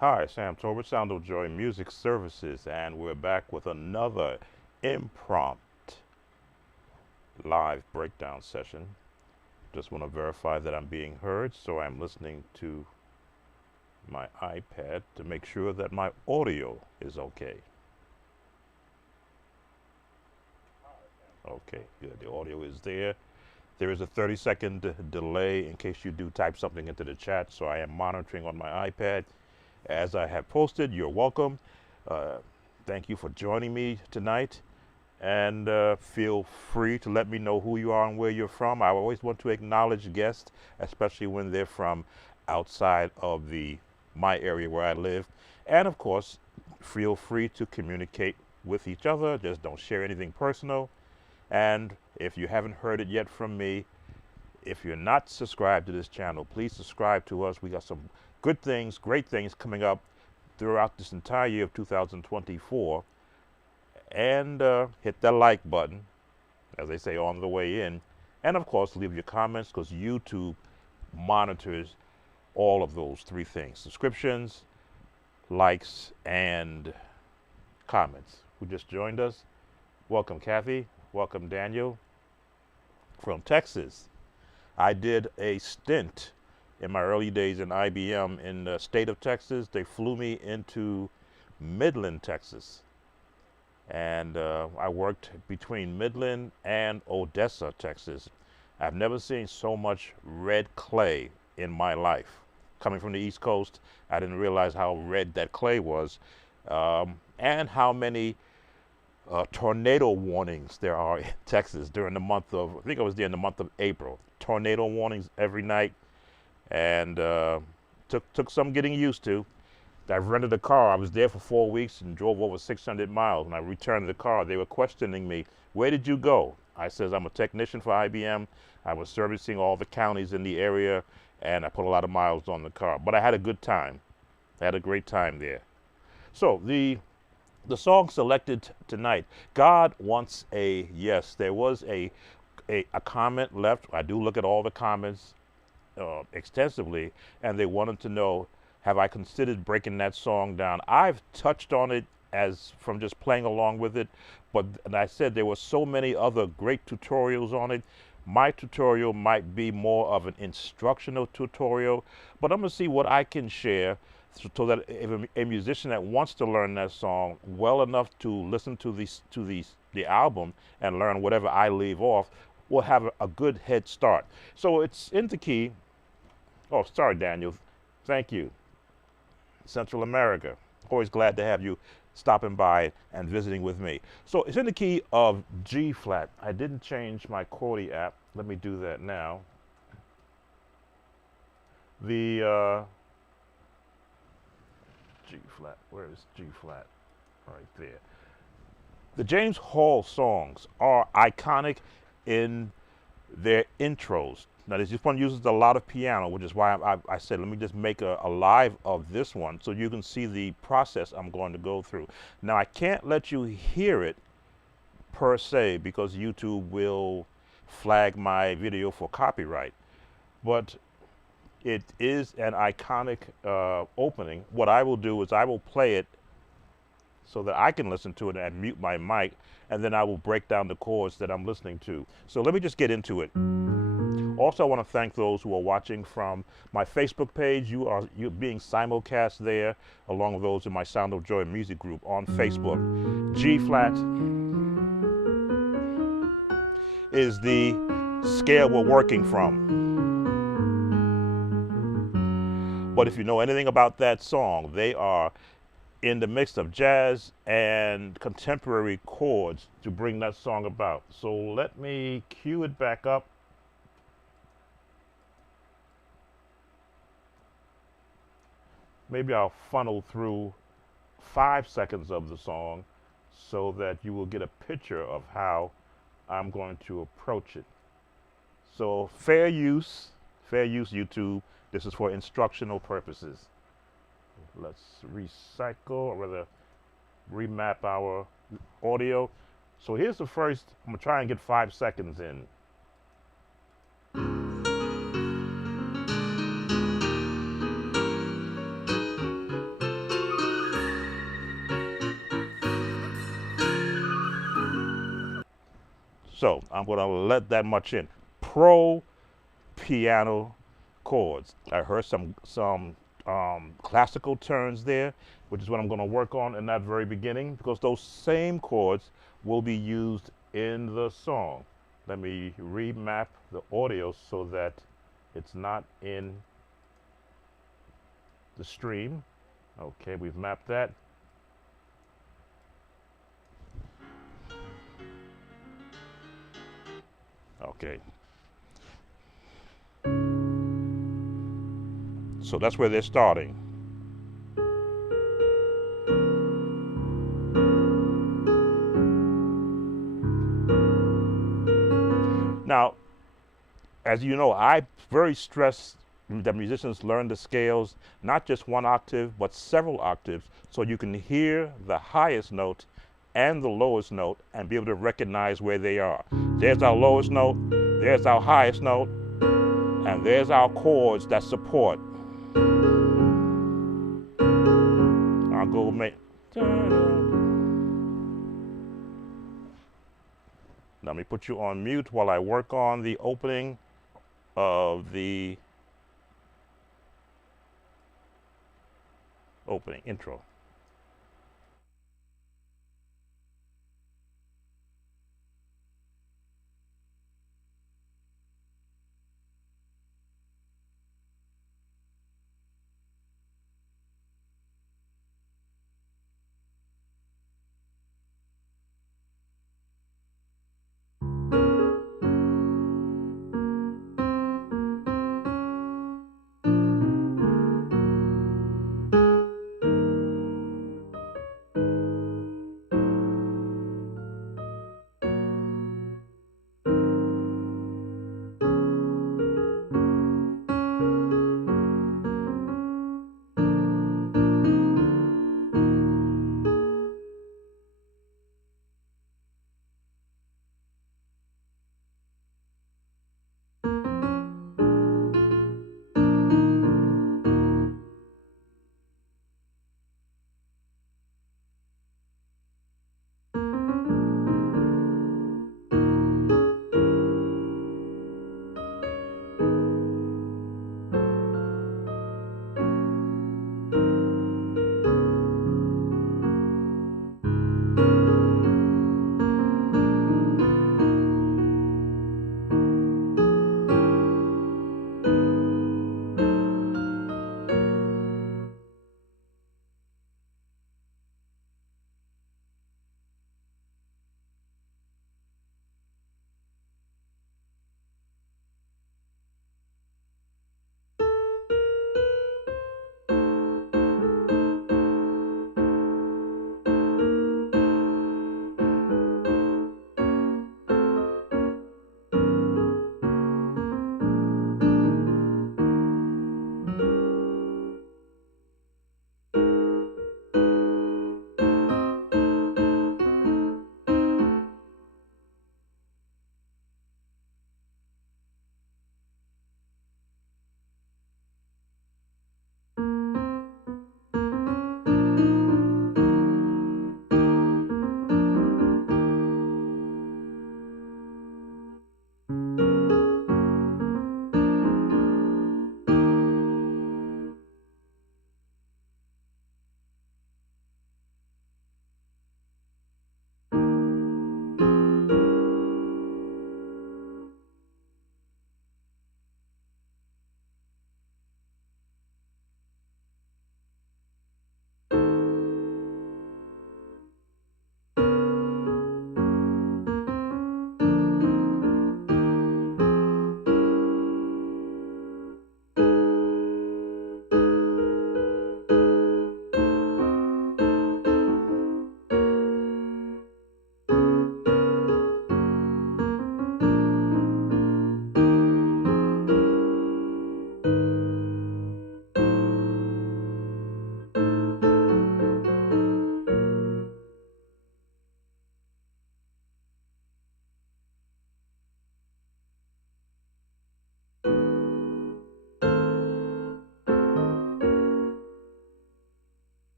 Hi, Sam Tolbert, Sound of Joy Music Services, and we're back with another impromptu live breakdown session. Just want to verify that I'm being heard, so I'm listening to my iPad to make sure that my audio is okay. Okay, good. The audio is there. There is a 30-second delay in case you do type something into the chat, so I am monitoring on my iPad. As I have posted, you're welcome. Uh, Thank you for joining me tonight. And feel free to let me know who you are and where you're from. I always want to acknowledge guests, especially when they're from outside of the my area where I live. And of course, feel free to communicate with each other. Just don't share anything personal. And if you haven't heard it yet from me, if you're not subscribed to this channel, please subscribe to us. We got some good things, great things coming up throughout this entire year of 2024. And hit that like button, as they say, on the way in. And of course, leave your comments because YouTube monitors all of those three things: subscriptions, likes, and comments. Who just joined us? Welcome, Kathy. Welcome, Daniel from Texas. I did a stint in my early days in IBM in the state of Texas. They flew me into Midland, Texas. And I worked between Midland and Odessa, Texas. I've never seen so much red clay in my life. Coming from the East Coast, I didn't realize how red that clay was, and how many tornado warnings there are in Texas during the month of, I think I was there in the month of April. Tornado warnings every night, and took some getting used to. I rented a car. I was there for 4 weeks and drove over 600 miles. When I returned the car, they were questioning me, "Where did you go?" I says, "I'm a technician for IBM. I was servicing all the counties in the area, and I put a lot of miles on the car." But I had a good time. I had a great time there. So the song selected tonight, "God Wants a Yes." There was a comment left. I do look at all the comments extensively, and they wanted to know, have I considered breaking that song down? I've touched on it as from just playing along with it, but and I said there were so many other great tutorials on it. My tutorial might be more of an instructional tutorial, but I'm gonna see what I can share so that if a musician that wants to learn that song well enough to listen to the album and learn whatever I leave off will have a good head start. So it's in the key. Oh, sorry, Daniel. Thank you. Central America. Always glad to have you stopping by and visiting with me. So it's in the key of G flat. I didn't change my Chordy app. Let me do that now. The G flat, where is G flat? Right there. The James Hall songs are iconic in their intros. Now, this one uses a lot of piano, which is why I said, let me just make a live of this one so you can see the process I'm going to go through. Now, I can't let you hear it per se because YouTube will flag my video for copyright. But it is an iconic opening. What I will do is I will play it so that I can listen to it and mute my mic, and then I will break down the chords that I'm listening to. So let me just get into it. Also, I want to thank those who are watching from my Facebook page. You're being simulcast there, along with those in my Sound of Joy music group on Facebook. G flat is the scale we're working from. But if you know anything about that song, they are in the mix of jazz and contemporary chords to bring that song about. So let me cue it back up. Maybe I'll funnel through 5 seconds of the song so that you will get a picture of how I'm going to approach it. So fair use YouTube. This is for instructional purposes. Let's recycle, or rather remap our audio. So here's the first. I'm gonna try and get 5 seconds in. So I'm going to let that much in. Pro piano chords. I heard some classical turns there, which is what I'm going to work on in that very beginning, because those same chords will be used in the song. Let me remap the audio so that it's not in the stream. Okay, we've mapped that. Okay. So that's where they're starting. Now, as you know, I very stress that musicians learn the scales, not just one octave, but several octaves, so you can hear the highest note and the lowest note and be able to recognize where they are. There's our lowest note, there's our highest note, and there's our chords that support. I'll go make. Let me put you on mute while I work on the opening of the opening intro.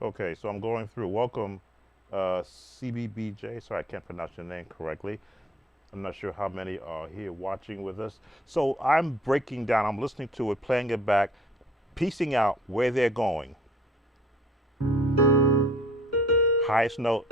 Okay, so I'm going through. Welcome, CBBJ. Sorry, I can't pronounce your name correctly. I'm not sure how many are here watching with us. So I'm breaking down, I'm listening to it, playing it back, piecing out where they're going. Highest note.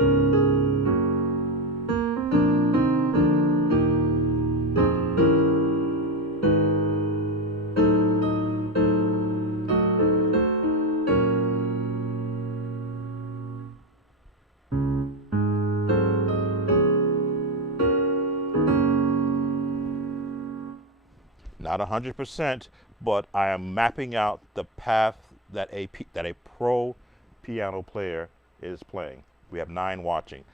Not 100%, but I am mapping out the path that that a pro piano player is playing. We have 9 watching.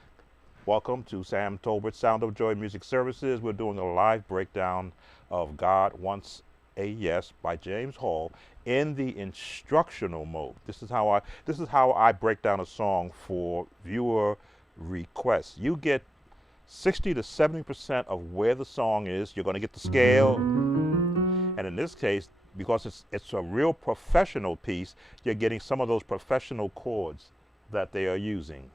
Welcome to Sam Tolbert's Sound of Joy Music Services. We're doing a live breakdown of God Wants a Yes by James Hall in the instructional mode. This is how I break down a song for viewer requests. You get 60 to 70% of where the song is. You're going to get the scale, and in this case, because it's a real professional piece, you're getting some of those professional chords that they are using.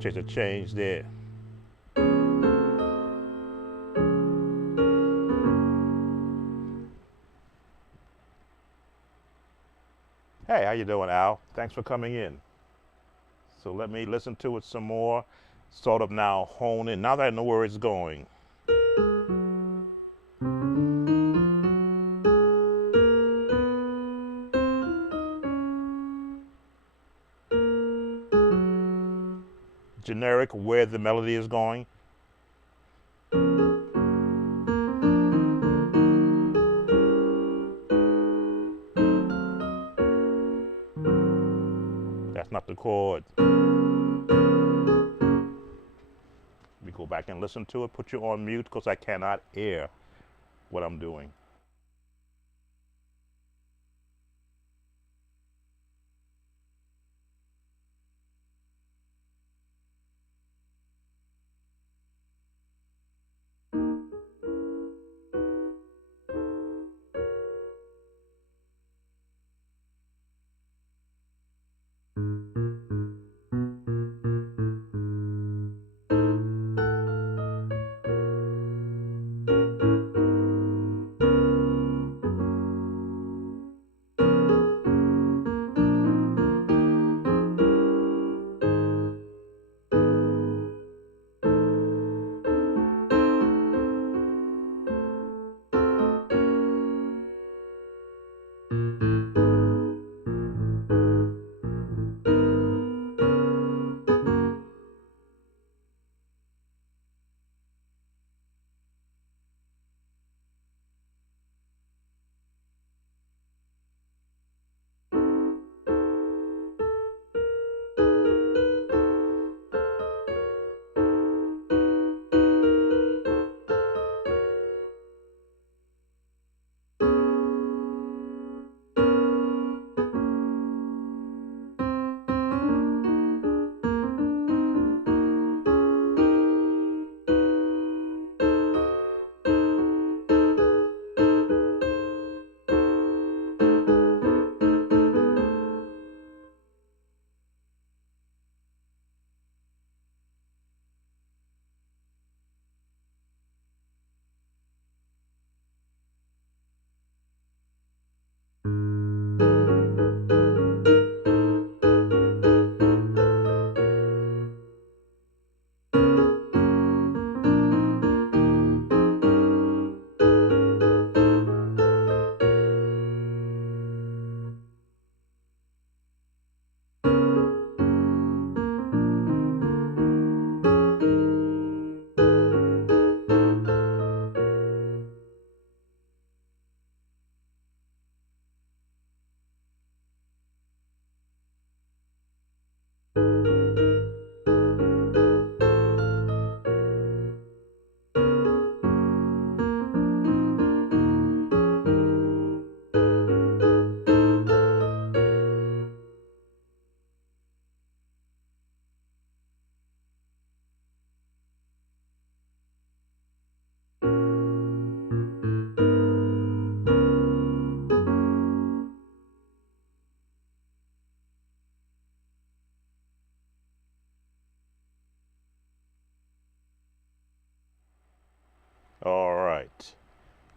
There's a change there. Hey, how you doing, Al? Thanks for coming in. So let me listen to it some more, sort of now hone in. Now that I know where it's going. Generic where the melody is going. That's not the chord. We go back and listen to it. Put you on mute because I cannot hear what I'm doing.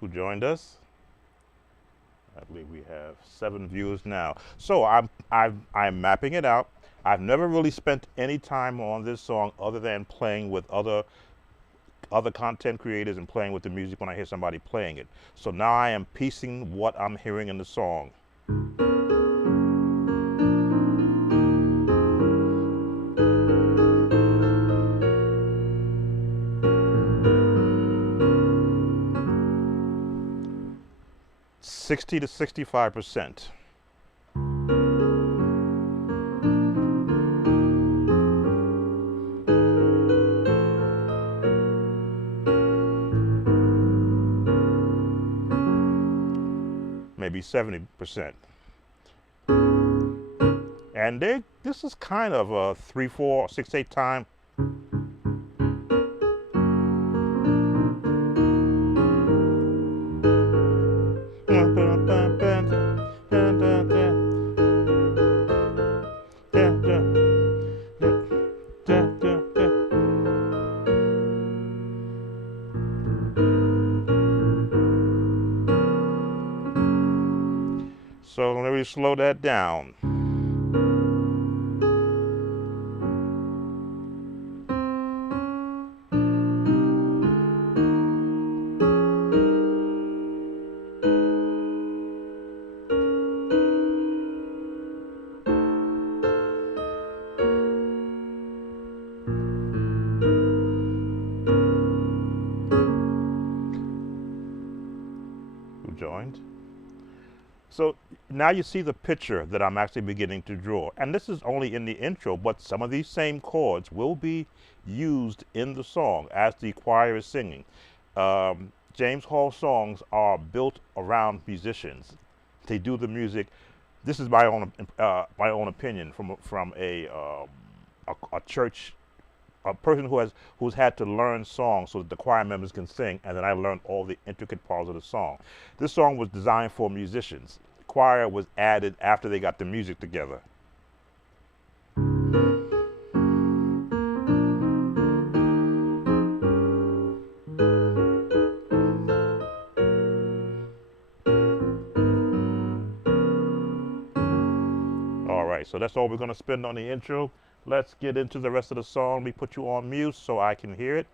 who joined us. I believe we have 7 viewers now. So I'm mapping it out. I've never really spent any time on this song other than playing with other content creators and playing with the music when I hear somebody playing it. So now I am piecing what I'm hearing in the song. $60 to 65%. Maybe 70%. And this is kind of a 3, 4, 6, 8 time. So let me slow that down. Who joined? So now you see the picture that I'm actually beginning to draw. And this is only in the intro, but some of these same chords will be used in the song as the choir is singing. James Hall songs are built around musicians. They do the music. This is my own opinion from a church, a person who's had to learn songs so that the choir members can sing, and then I learned all the intricate parts of the song. This song was designed for musicians. The choir was added after they got the music together. All right, so that's all we're gonna spend on the intro. Let's get into the rest of the song. Let me put you on mute so I can hear it.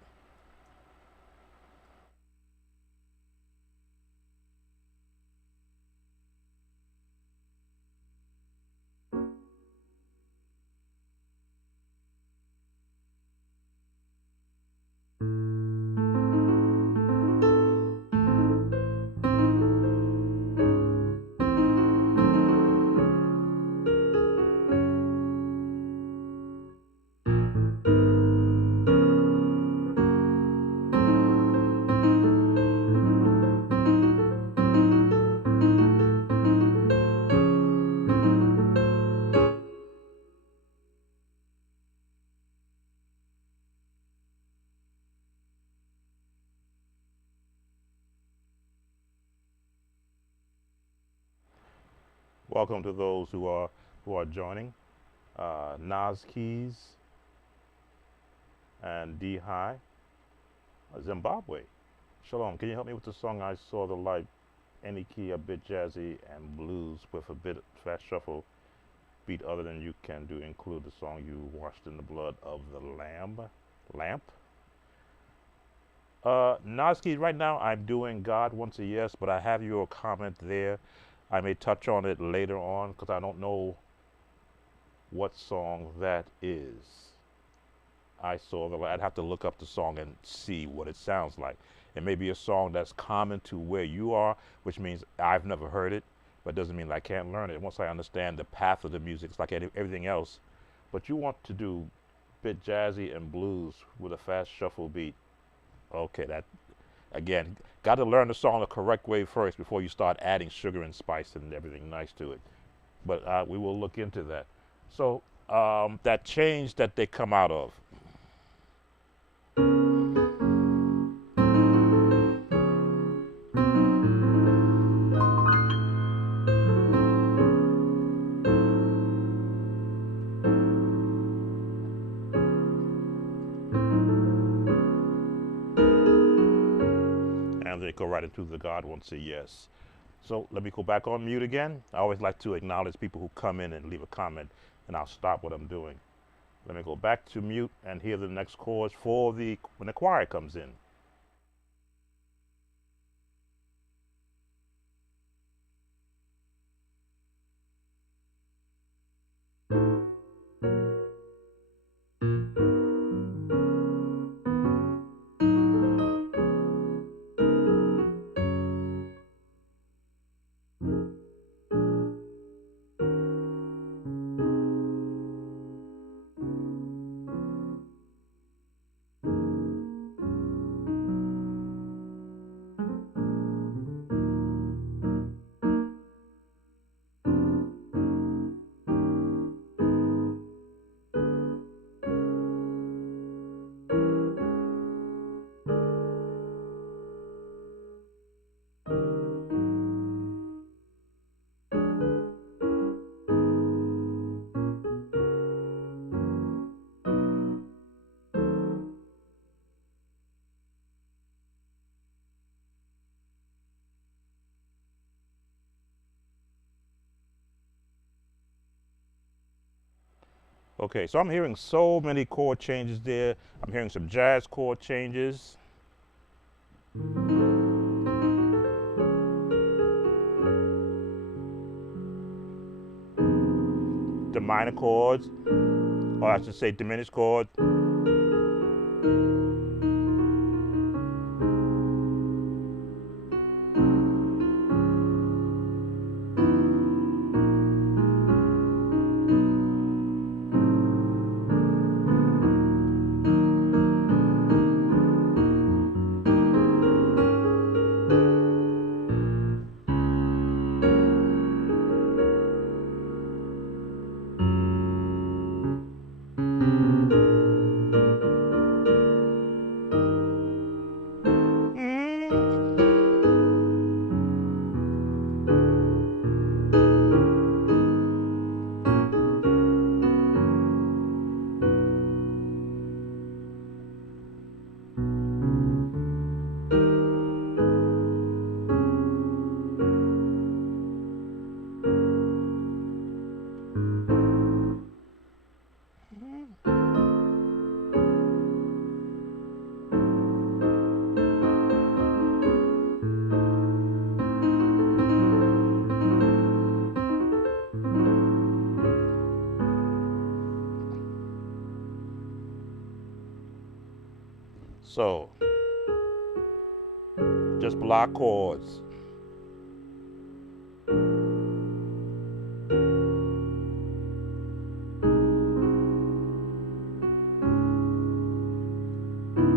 Welcome to those who are joining. Nas Keys and D High, Zimbabwe. Shalom. Can you help me with the song "I Saw the Light"? Any key, a bit jazzy and blues with a bit fast shuffle beat other than you can do. Include the song "You Washed in the Blood of the Lamp." Nas Keys. Right now, I'm doing "God Wants a Yes," but I have your comment there. I may touch on it later on because I don't know what song that is. I saw the light. I'd have to look up the song and see what it sounds like. It may be a song that's common to where you are, which means I've never heard it, but doesn't mean I can't learn it. Once I understand the path of the music, it's like everything else. But you want to do bit jazzy and blues with a fast shuffle beat. Okay, that again, got to learn the song the correct way first before you start adding sugar and spice and everything nice to it. But we will look into that. So that change that they come out of. they go right into the God one, say yes. So let me go back on mute again. I always like to acknowledge people who come in and leave a comment, and I'll stop what I'm doing. Let me go back to mute and hear the next chords for when the choir comes in. Okay, so I'm hearing so many chord changes there. I'm hearing some jazz chord changes. The minor chords, or I should say diminished chord. So, just block chords.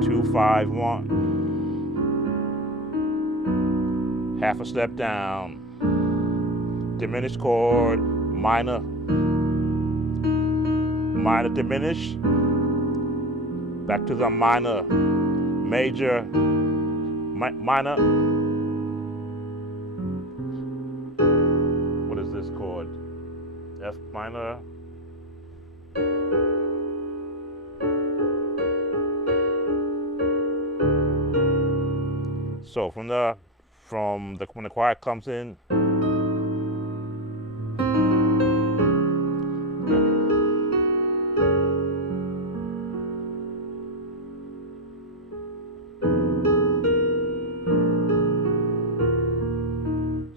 Two, 5, 1. Half a step down. Diminished chord, minor, minor diminish. Back to the minor, major, minor. What is this chord? F minor. So when the choir comes in,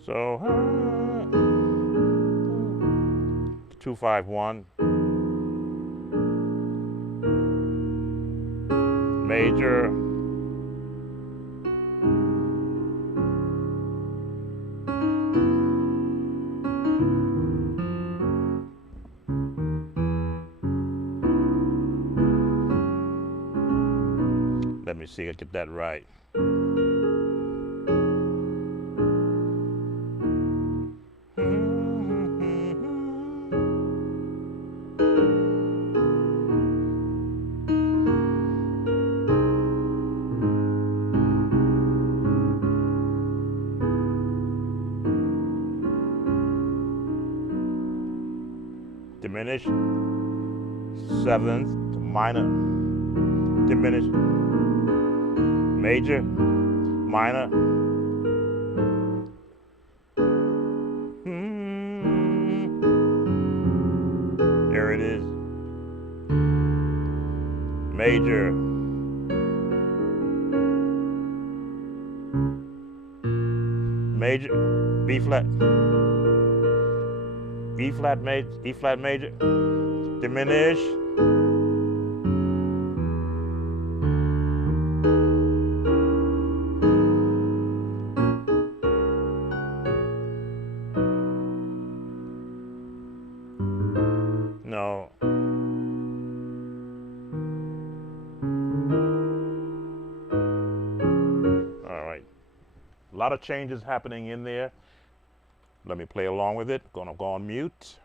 so 2, 5, 1, major, let me see, I get that right. Diminished, 7th, minor, diminished, major, minor, major, major, B flat, E flat major, diminish, no, all right. A lot of changes happening in there. Let me play along with it. Gonna go on mute.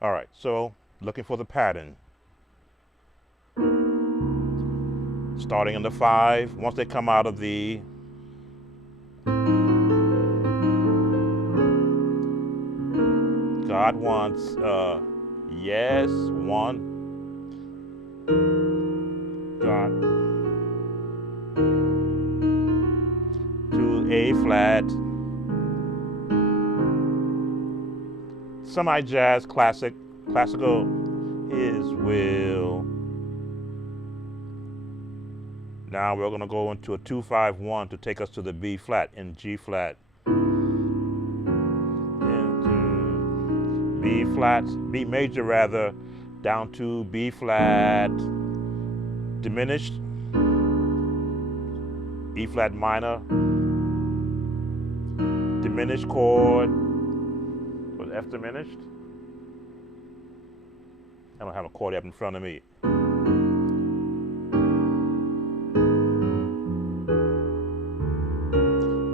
All right, so looking for the pattern. Starting in the 5, once they come out of the God wants, yes, 1, God, to A flat, semi-jazz, classical, His will. Now we're going to go into a 2-5-1 to take us to the B flat in G flat. Into B flat, B major rather, down to B flat, diminished, E flat minor, diminished chord, was F diminished? I don't have a chord up in front of me.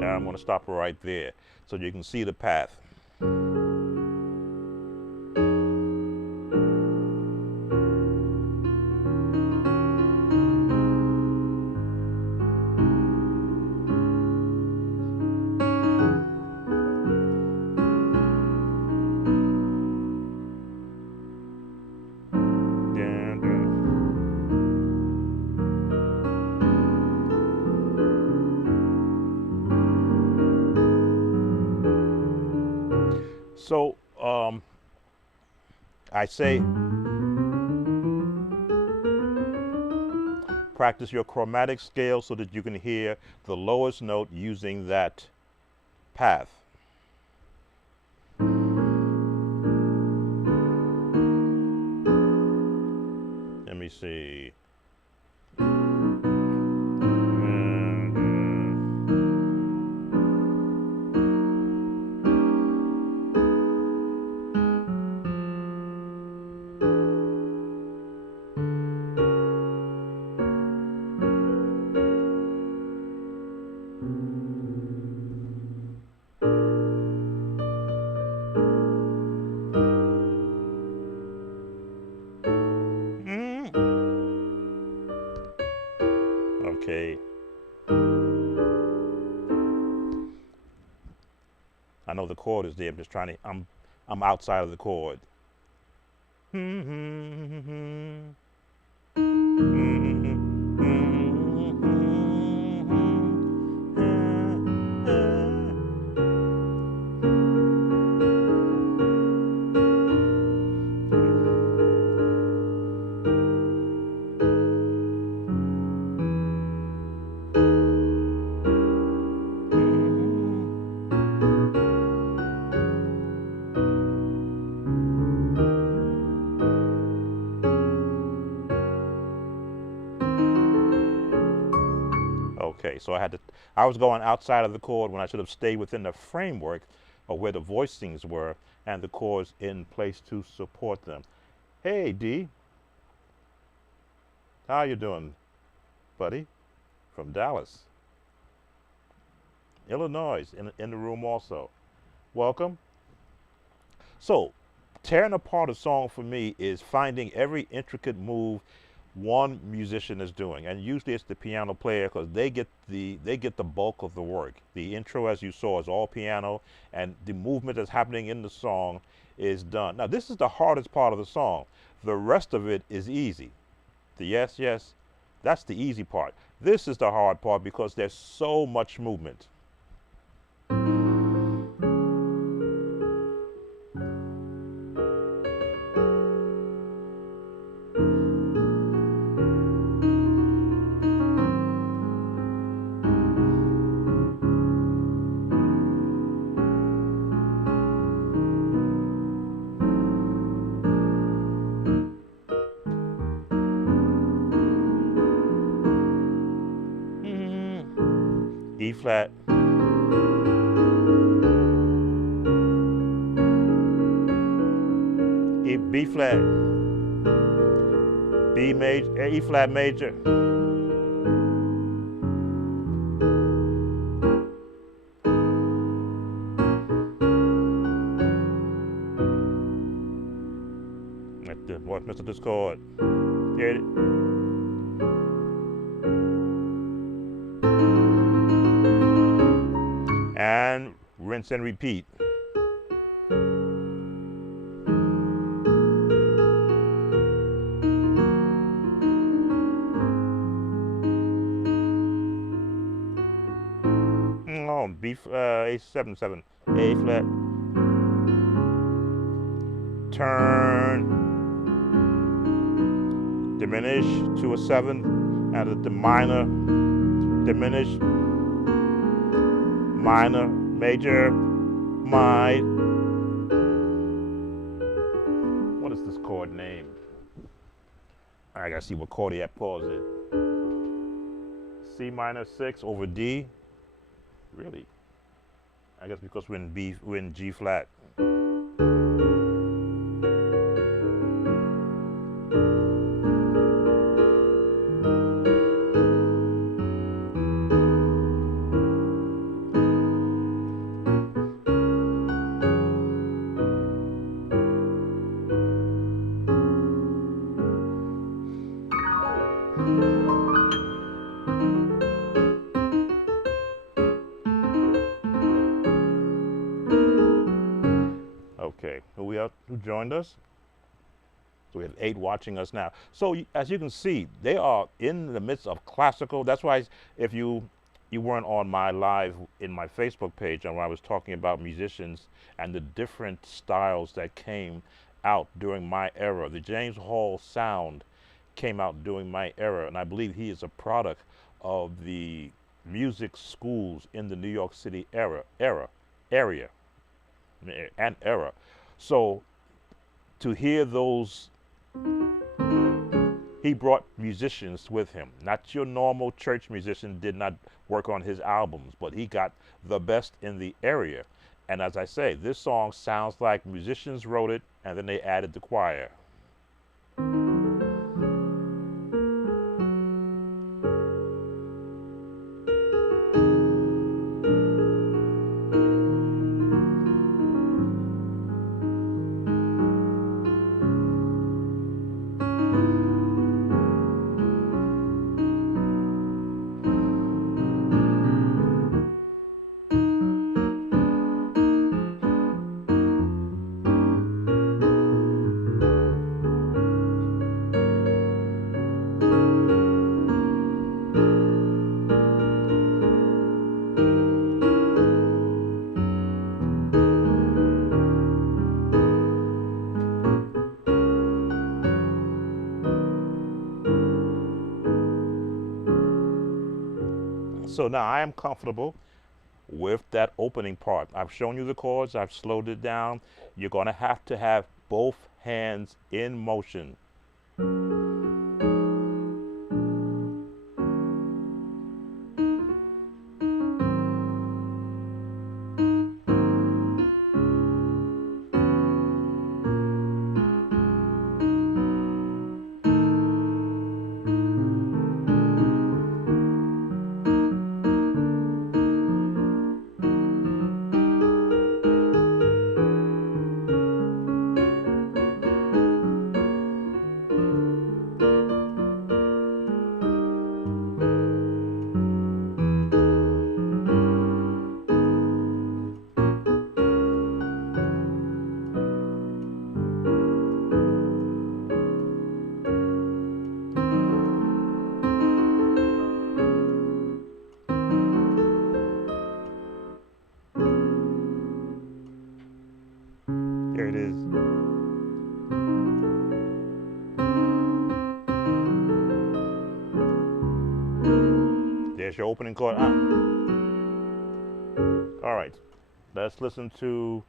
I'm going to stop right there so you can see the path. So I say Practice your chromatic scale so that you can hear the lowest note using that path. Let me see. Okay. I know the chord is there. I'm just trying to. I'm outside of the chord. Okay, so I was going outside of the chord when I should have stayed within the framework of where the voicings were and the chords in place to support them. Hey, D. How you doing, buddy? From Dallas. Illinois, in the room also. Welcome. So, tearing apart a song for me is finding every intricate move one musician is doing, and usually it's the piano player because they get the bulk of the work. The intro, as you saw, is all piano, and the movement that's happening in the song is done. Now, this is the hardest part of the song. The rest of it is easy. The yes, yes, that's the easy part. This is the hard part because there's so much movement. E flat, B flat, B major, E flat major. What, Mr. Discord? Get it? And rinse and repeat. Oh, A7, A flat. Turn, diminish to a 7, and the minor, diminish, minor, major, what is this chord name? I gotta see what chord he had paused it. C minor 6 over D. Really? I guess because we're in G flat. Okay, who joined us? So we have 8 watching us now. So as you can see, they are in the midst of classical. That's why if you weren't on my live in my Facebook page and when I was talking about musicians and the different styles that came out during my era, the James Hall sound came out during my era, and I believe he is a product of the music schools in the New York City area and era. So to hear those, he brought musicians with him. Not your normal church musician did not work on his albums, but he got the best in the area. And as I say, this song sounds like musicians wrote it and then they added the choir. So now I am comfortable with that opening part. I've shown you the chords, I've slowed it down. You're going to have both hands in motion. Here it is. There's your opening chord. All right, let's listen to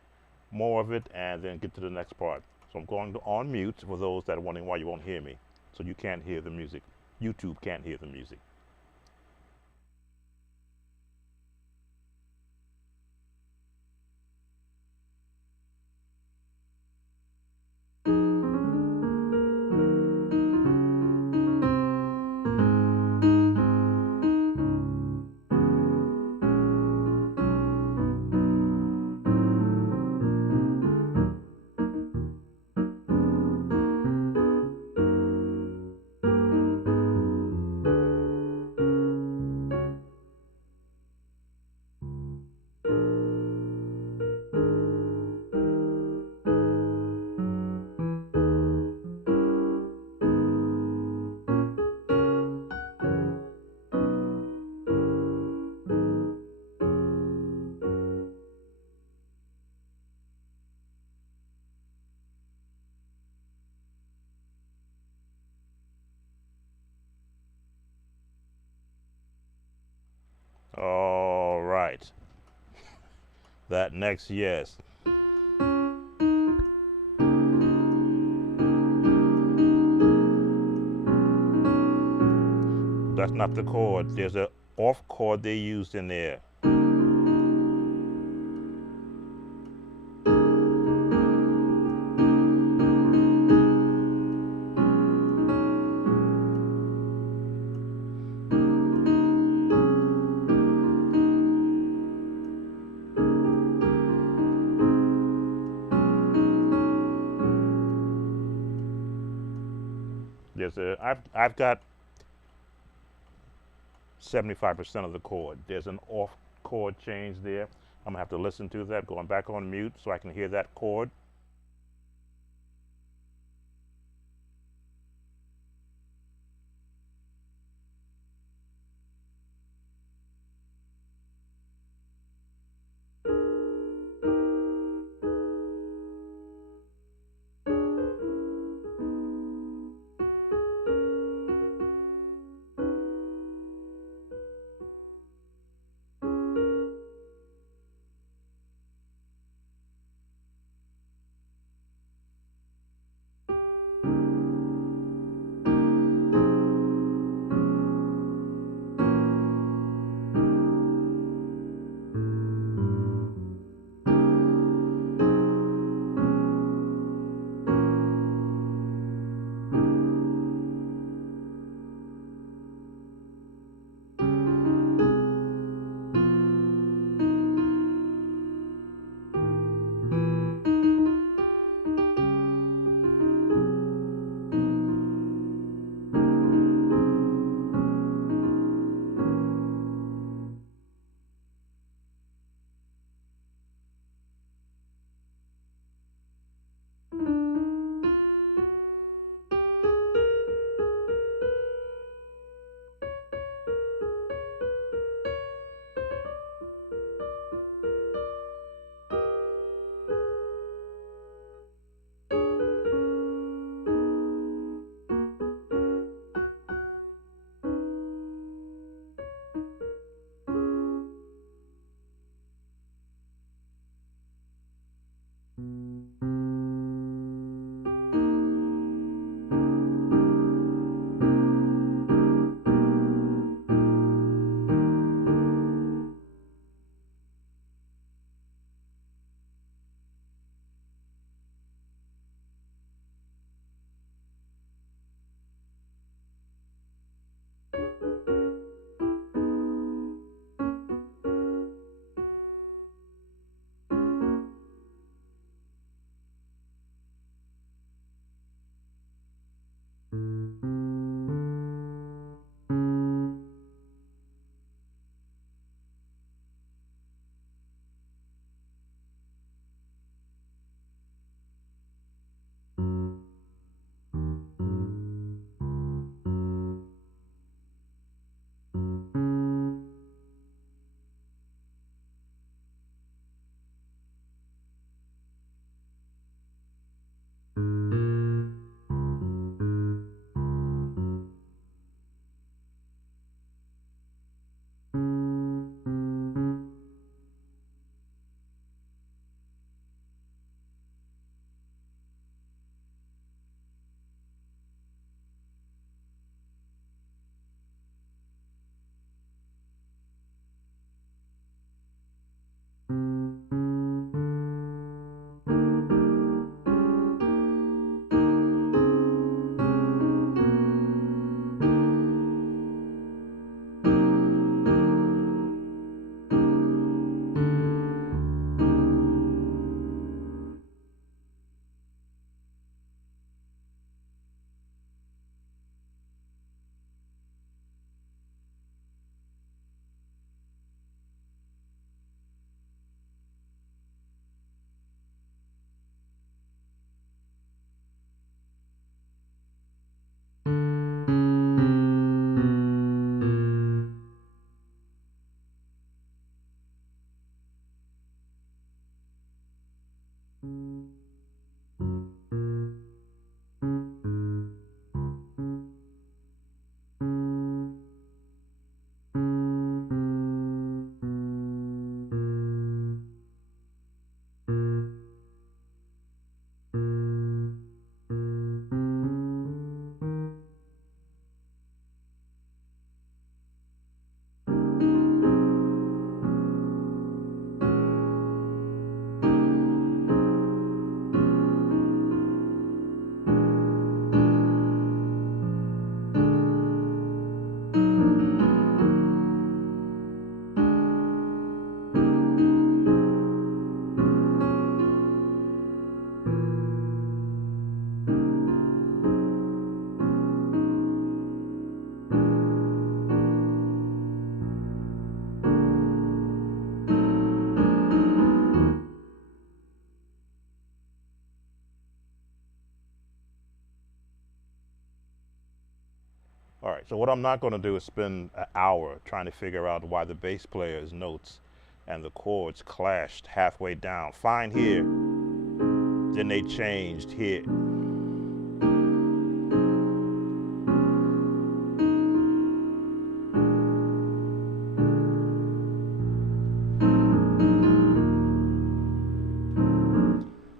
more of it and then get to the next part. So I'm going to on mute for those that are wondering why you won't hear me. So you can't hear the music. YouTube can't hear the music. All right. That next yes. That's not the chord. There's an off chord they used in there. I've got 75% of the chord. There's an off chord change there. I'm gonna have to listen to that, going back on mute so I can hear that chord. All right, so what I'm not going to do is spend an hour trying to figure out why the bass player's notes and the chords clashed halfway down. Fine here, then they changed here.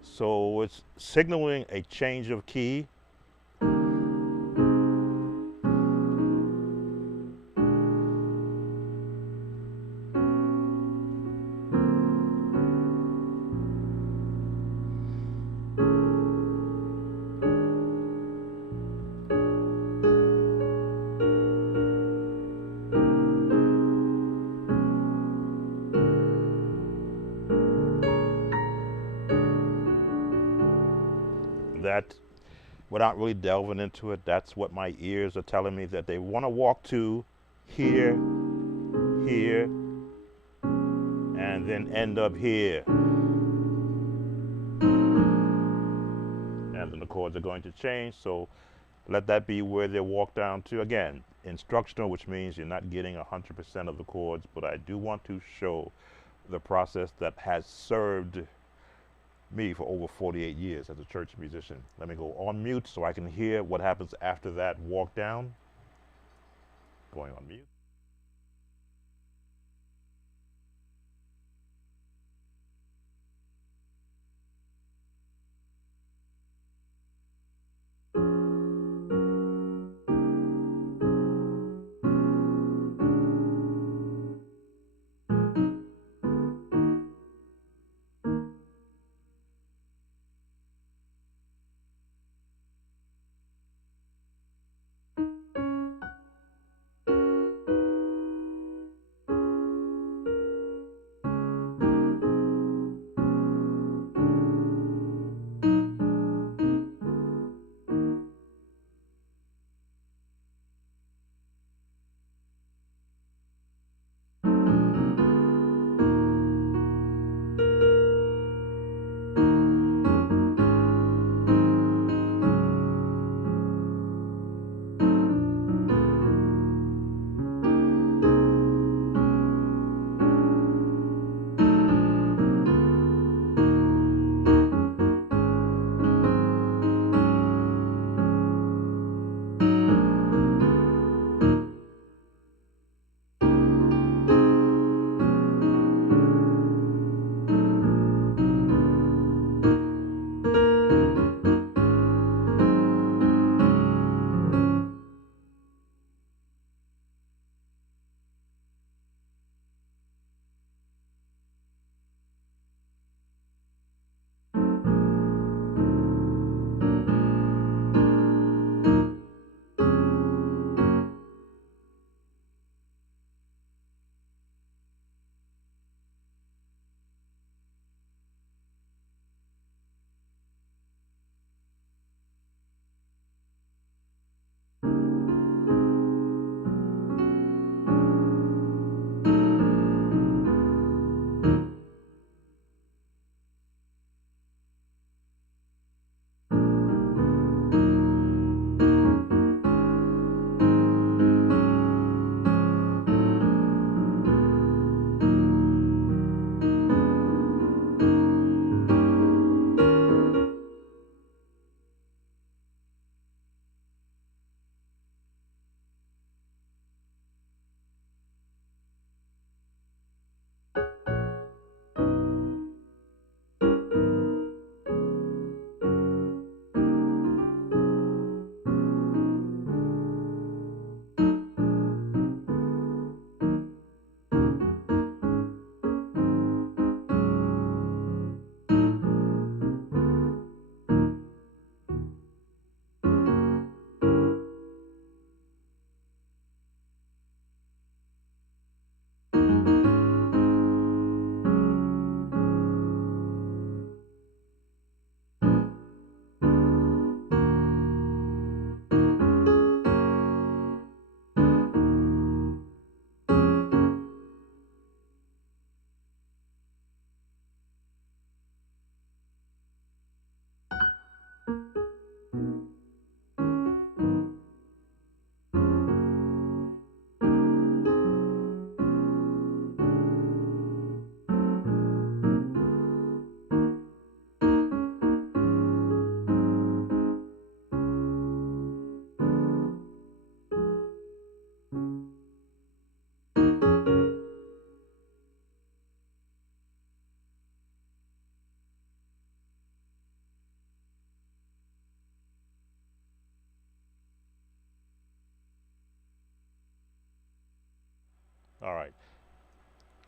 So it's signaling a change of key. That, without really delving into it, that's what my ears are telling me that they want to walk to here, here, and then end up here. And then the chords are going to change, so let that be where they walk down to. Again, instructional, which means you're not getting 100% of the chords, but I do want to show the process that has served me for over 48 years as a church musician. Let me go on mute so I can hear what happens after that walk down. Going on mute. All right.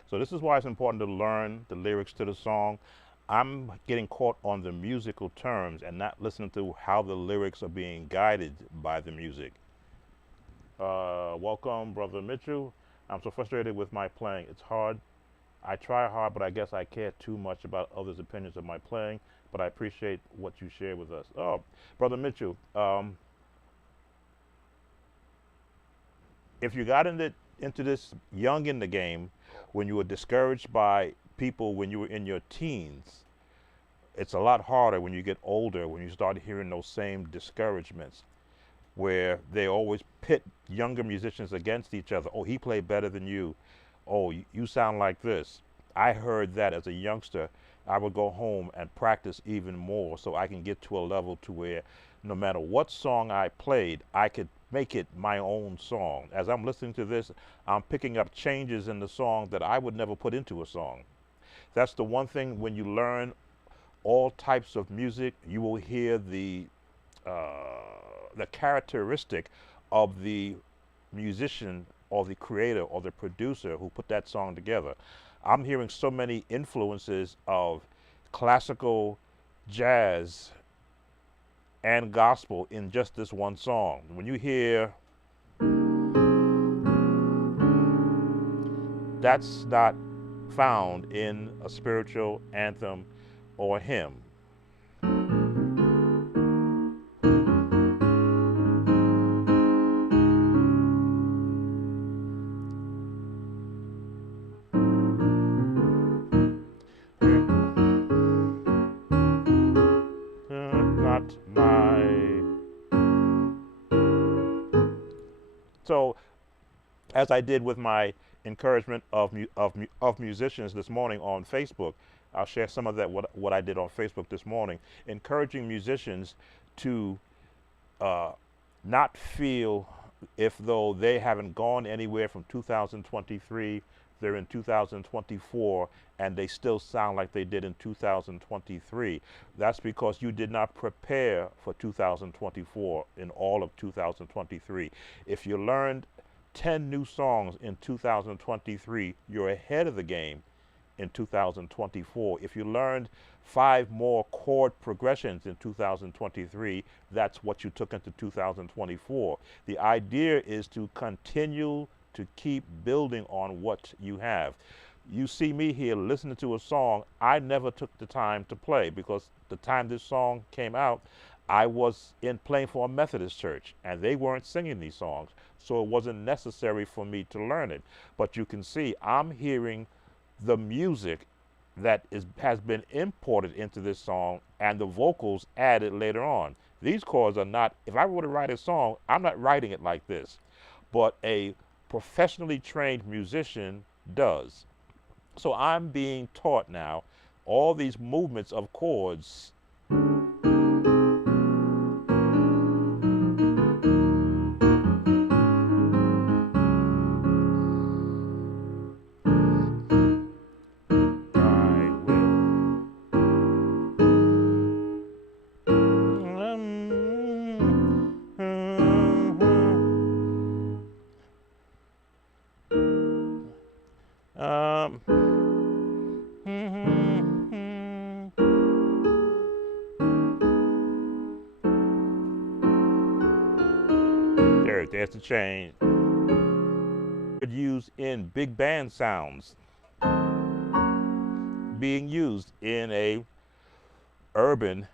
So this is why it's important to learn the lyrics to the song. I'm getting caught on the musical terms and not listening to how the lyrics are being guided by the music. Welcome, Brother Mitchell. I'm so frustrated with my playing. It's hard. I try hard, but I guess I care too much about others' opinions of my playing. But I appreciate what you share with us. Oh, Brother Mitchell, if you got into this young in the game, when you were discouraged by people when you were in your teens, it's a lot harder when you get older, when you start hearing those same discouragements where they always pit younger musicians against each other. Oh, he played better than you. Oh, you sound like this. I heard that as a youngster. I would go home and practice even more so I can get to a level to where no matter what song I played, I could make it my own song. As I'm listening to this, I'm picking up changes in the song that I would never put into a song. That's the one thing when you learn all types of music, you will hear the characteristic of the musician or the creator or the producer who put that song together. I'm hearing so many influences of classical, jazz, and gospel in just this one song. When you hear, that's not found in a spiritual anthem or hymn. Not my. So, as I did with my encouragement of musicians this morning on Facebook, I'll share some of that what I did on Facebook this morning, encouraging musicians to not feel if though they haven't gone anywhere from 2023, they're in 2024 and they still sound like they did in 2023. That's because you did not prepare for 2024 in all of 2023. If you learned 10 new songs in 2023, you're ahead of the game in 2024. If you learned 5 more chord progressions in 2023, that's what you took into 2024. The idea is to continue to keep building on what you have. You see me here listening to a song I never took the time to play because the time this song came out, I was in playing for a Methodist church and they weren't singing these songs, so it wasn't necessary for me to learn it. But you can see I'm hearing the music that has been imported into this song and the vocals added later on. These chords are not, if I were to write a song, I'm not writing it like this, but a professionally trained musician does. So I'm being taught now all these movements of chords. There's the change. Used in big band sounds, being used in a urban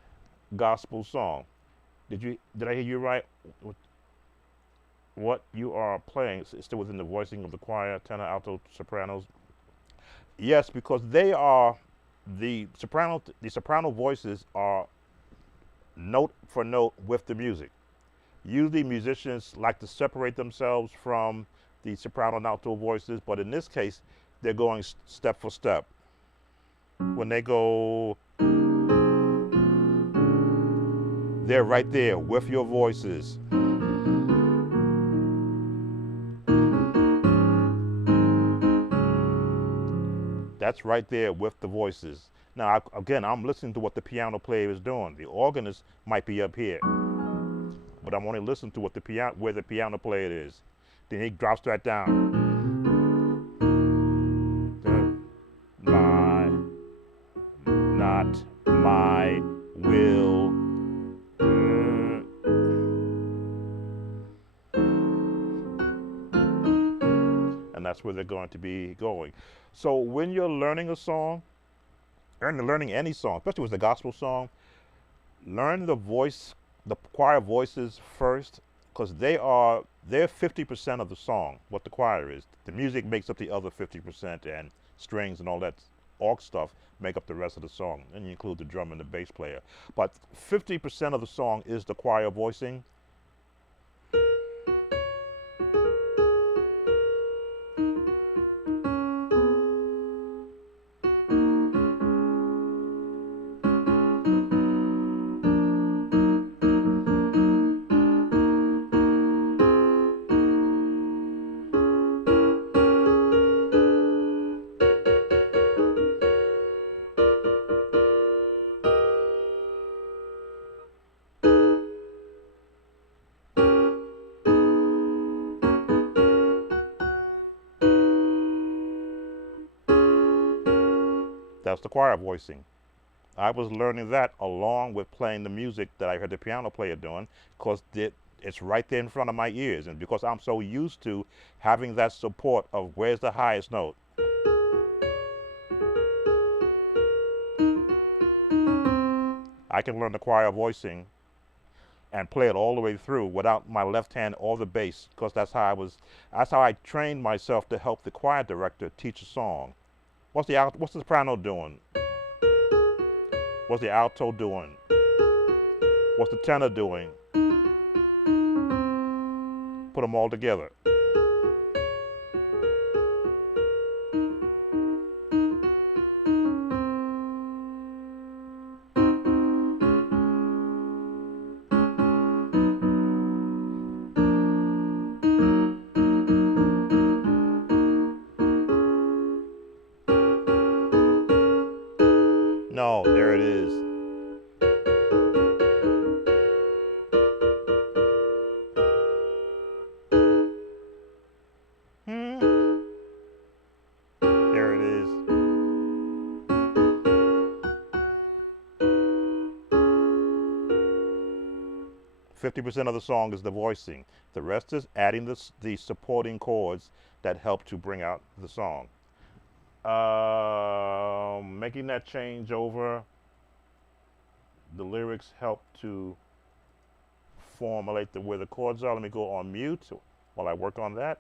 gospel song. Did I hear you right? What you are playing is still within the voicing of the choir, tenor, alto, sopranos. Yes, because they are the soprano voices are note for note with the music. Usually musicians like to separate themselves from the soprano and alto voices, but in this case, they're going step for step. When they go, they're right there with your voices. That's right there with the voices. Now, again, I'm listening to what the piano player is doing. The organist might be up here, but I'm only listening to what where the piano player is. Then he drops that down. my will. And that's where they're going to be going. So when you're learning a song, learning any song, especially with a gospel song, learn the voice, the choir voices first, because they're 50% of the song. What the choir is, the music makes up the other 50%, and strings and all that org stuff make up the rest of the song. And you include the drum and the bass player. But 50% of the song is the choir voicing. That's the choir voicing. I was learning that along with playing the music that I heard the piano player doing, because it's right there in front of my ears. And because I'm so used to having that support of where's the highest note, I can learn the choir voicing and play it all the way through without my left hand or the bass, because that's how I trained myself to help the choir director teach a song. What's the soprano doing? What's the alto doing? What's the tenor doing? Put them all together. No, there it is. There it is. 50% of the song is the voicing. The rest is adding the supporting chords that help to bring out the song. Making that change over, the lyrics help to formulate where the chords are. Let me go on mute while I work on that.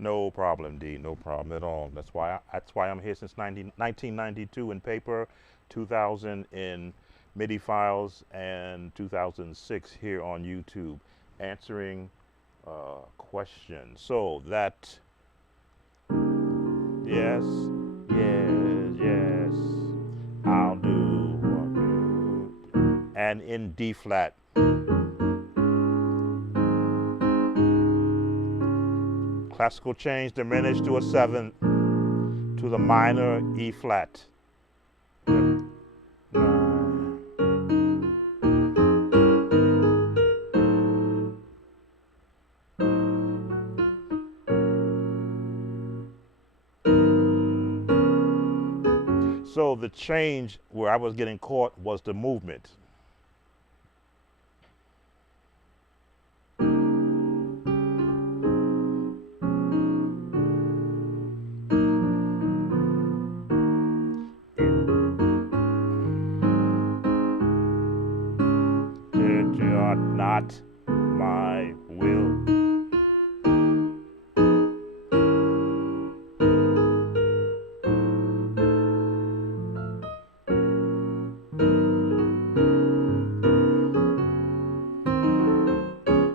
No problem, D. No problem at all. That's why I'm here since 1992 in paper, 2000 in MIDI files, and 2006 here on YouTube, answering questions. So that, yes, yes, yes, I'll do, and in D flat. Classical change diminished to a seventh to the minor E flat. So the change where I was getting caught was the movement. Not my will.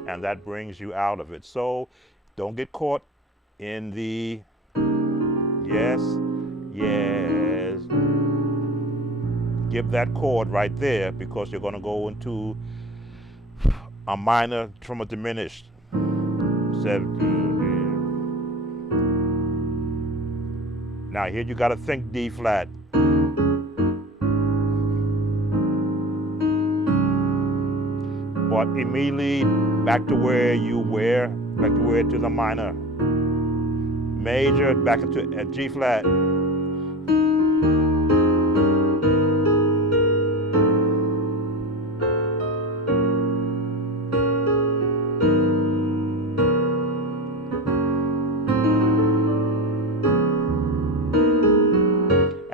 And that brings you out of it. So don't get caught in the yes, yes. Give that chord right there, because you're going to go into a minor from a diminished. Now here you got to think D flat. But immediately back to where you were, back to where to the minor. Major, back into G flat.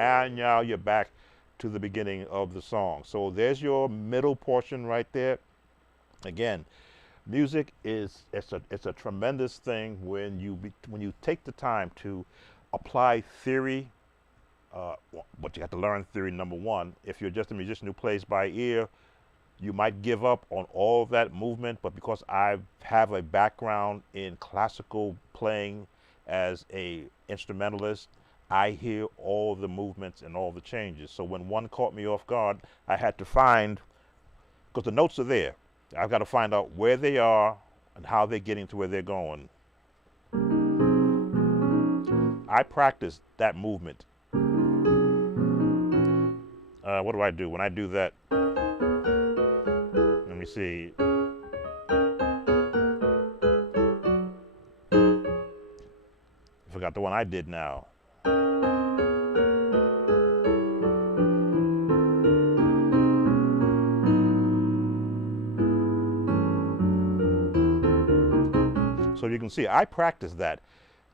And now you're back to the beginning of the song. So there's your middle portion right there. Again, music is it's a tremendous thing when you take the time to apply theory. But you have to learn theory, number one. If you're just a musician who plays by ear, you might give up on all of that movement. But because I have a background in classical playing as a instrumentalist, I hear all the movements and all the changes. So when one caught me off guard, I had to find, because the notes are there, I've got to find out where they are and how they're getting to where they're going. I practice that movement. What do I do when I do that? Let me see. I forgot the one I did now. So you can see I practice that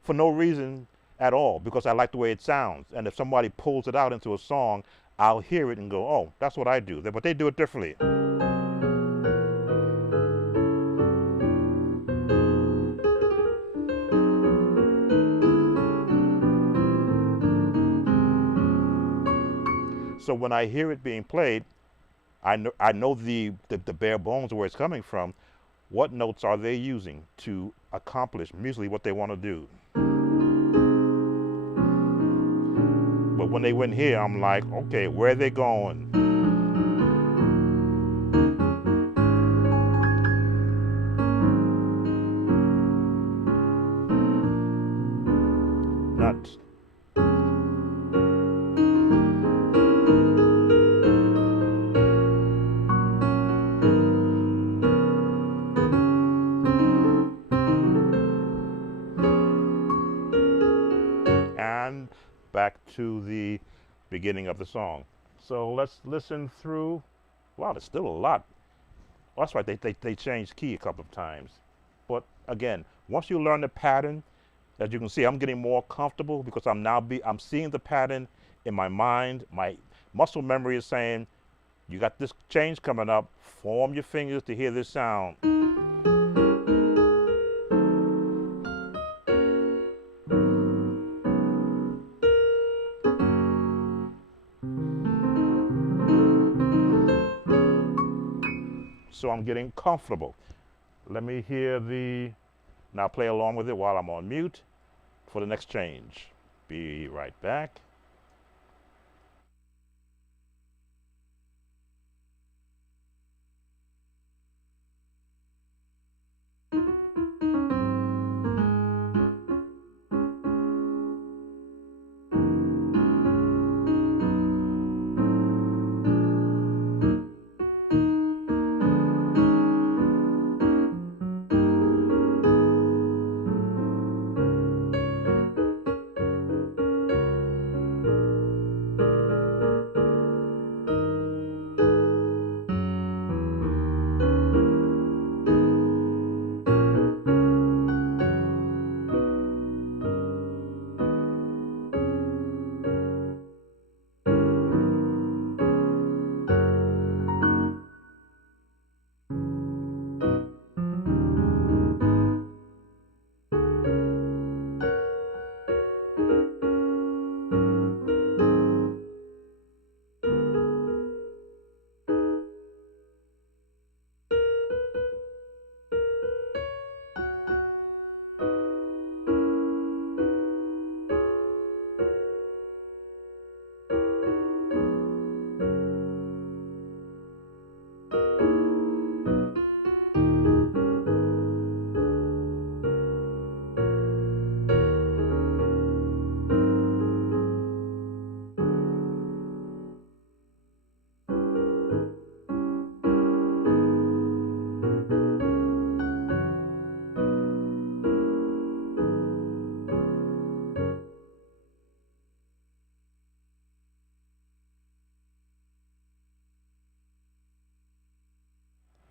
for no reason at all, because I like the way it sounds. And if somebody pulls it out into a song, I'll hear it and go, oh, that's what I do. But they do it differently. So when I hear it being played, I know the bare bones of where it's coming from. What notes are they using to accomplish musically what they want to do? But when they went here, I'm like, okay, where are they going? Nuts. And back to the beginning of the song. So let's listen through. Wow, there's still a lot. Well, that's right, they changed key a couple of times. But again, once you learn the pattern, as you can see, I'm getting more comfortable because I'm seeing the pattern in my mind. My muscle memory is saying, you got this change coming up, form your fingers to hear this sound. So I'm getting comfortable. Let me hear now play along with it while I'm on mute for the next change. Be right back.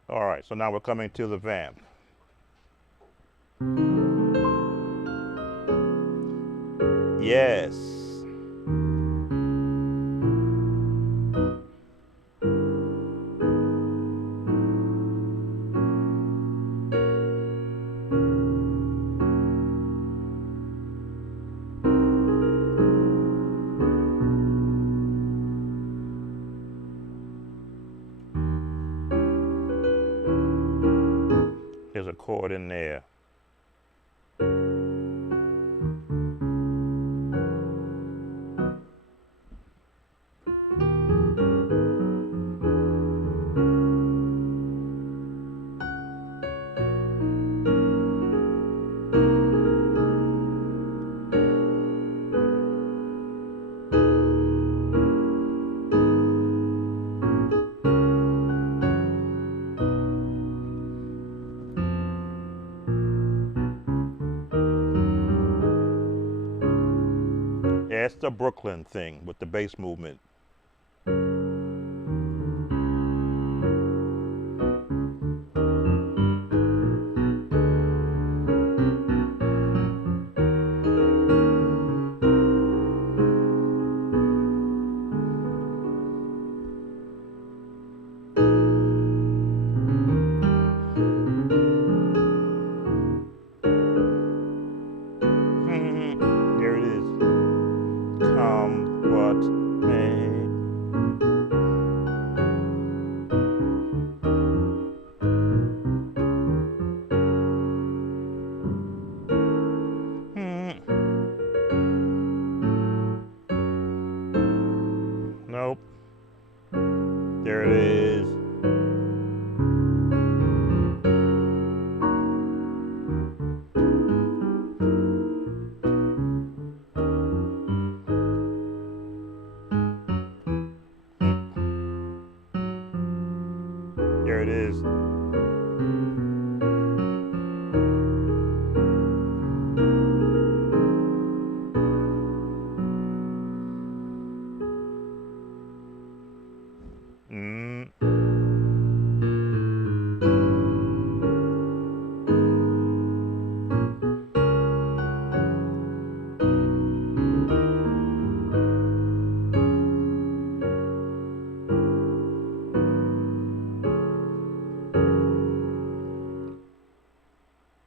All right, so now we're coming to the vamp. Yes. There's a chord in there. Yeah, it's the Brooklyn thing with the bass movement. There it is. Come what may. Nope. There it is. There it is. Mm.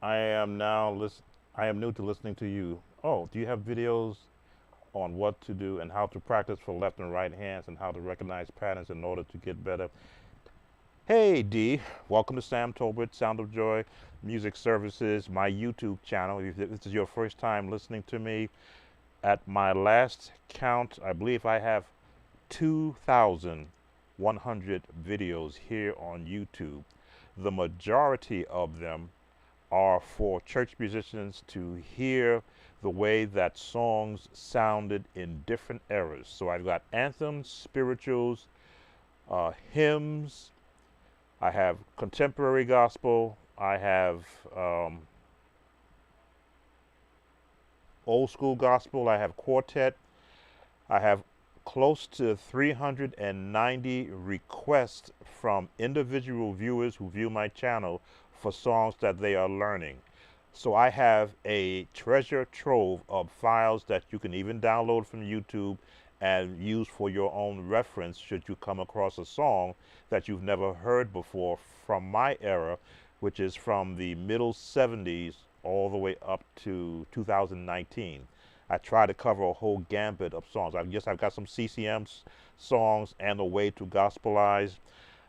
I am now I am new to listening to you. Oh, do you have videos on what to do and how to practice for left and right hands and how to recognize patterns in order to get better? Hey D, welcome to Sam Tolbert, Sound of Joy Music Services, my YouTube channel. If this is your first time listening to me, at my last count, I believe I have 2,100 videos here on YouTube. The majority of them are for church musicians to hear the way that songs sounded in different eras. So I've got anthems, spirituals, hymns, I have contemporary gospel, I have old school gospel, I have quartet, I have close to 390 requests from individual viewers who view my channel for songs that they are learning. So I have a treasure trove of files that you can even download from YouTube and use for your own reference should you come across a song that you've never heard before from my era, which is from the middle 70s all the way up to 2019. I try to cover a whole gambit of songs. I've got some CCM songs and a way to gospelize.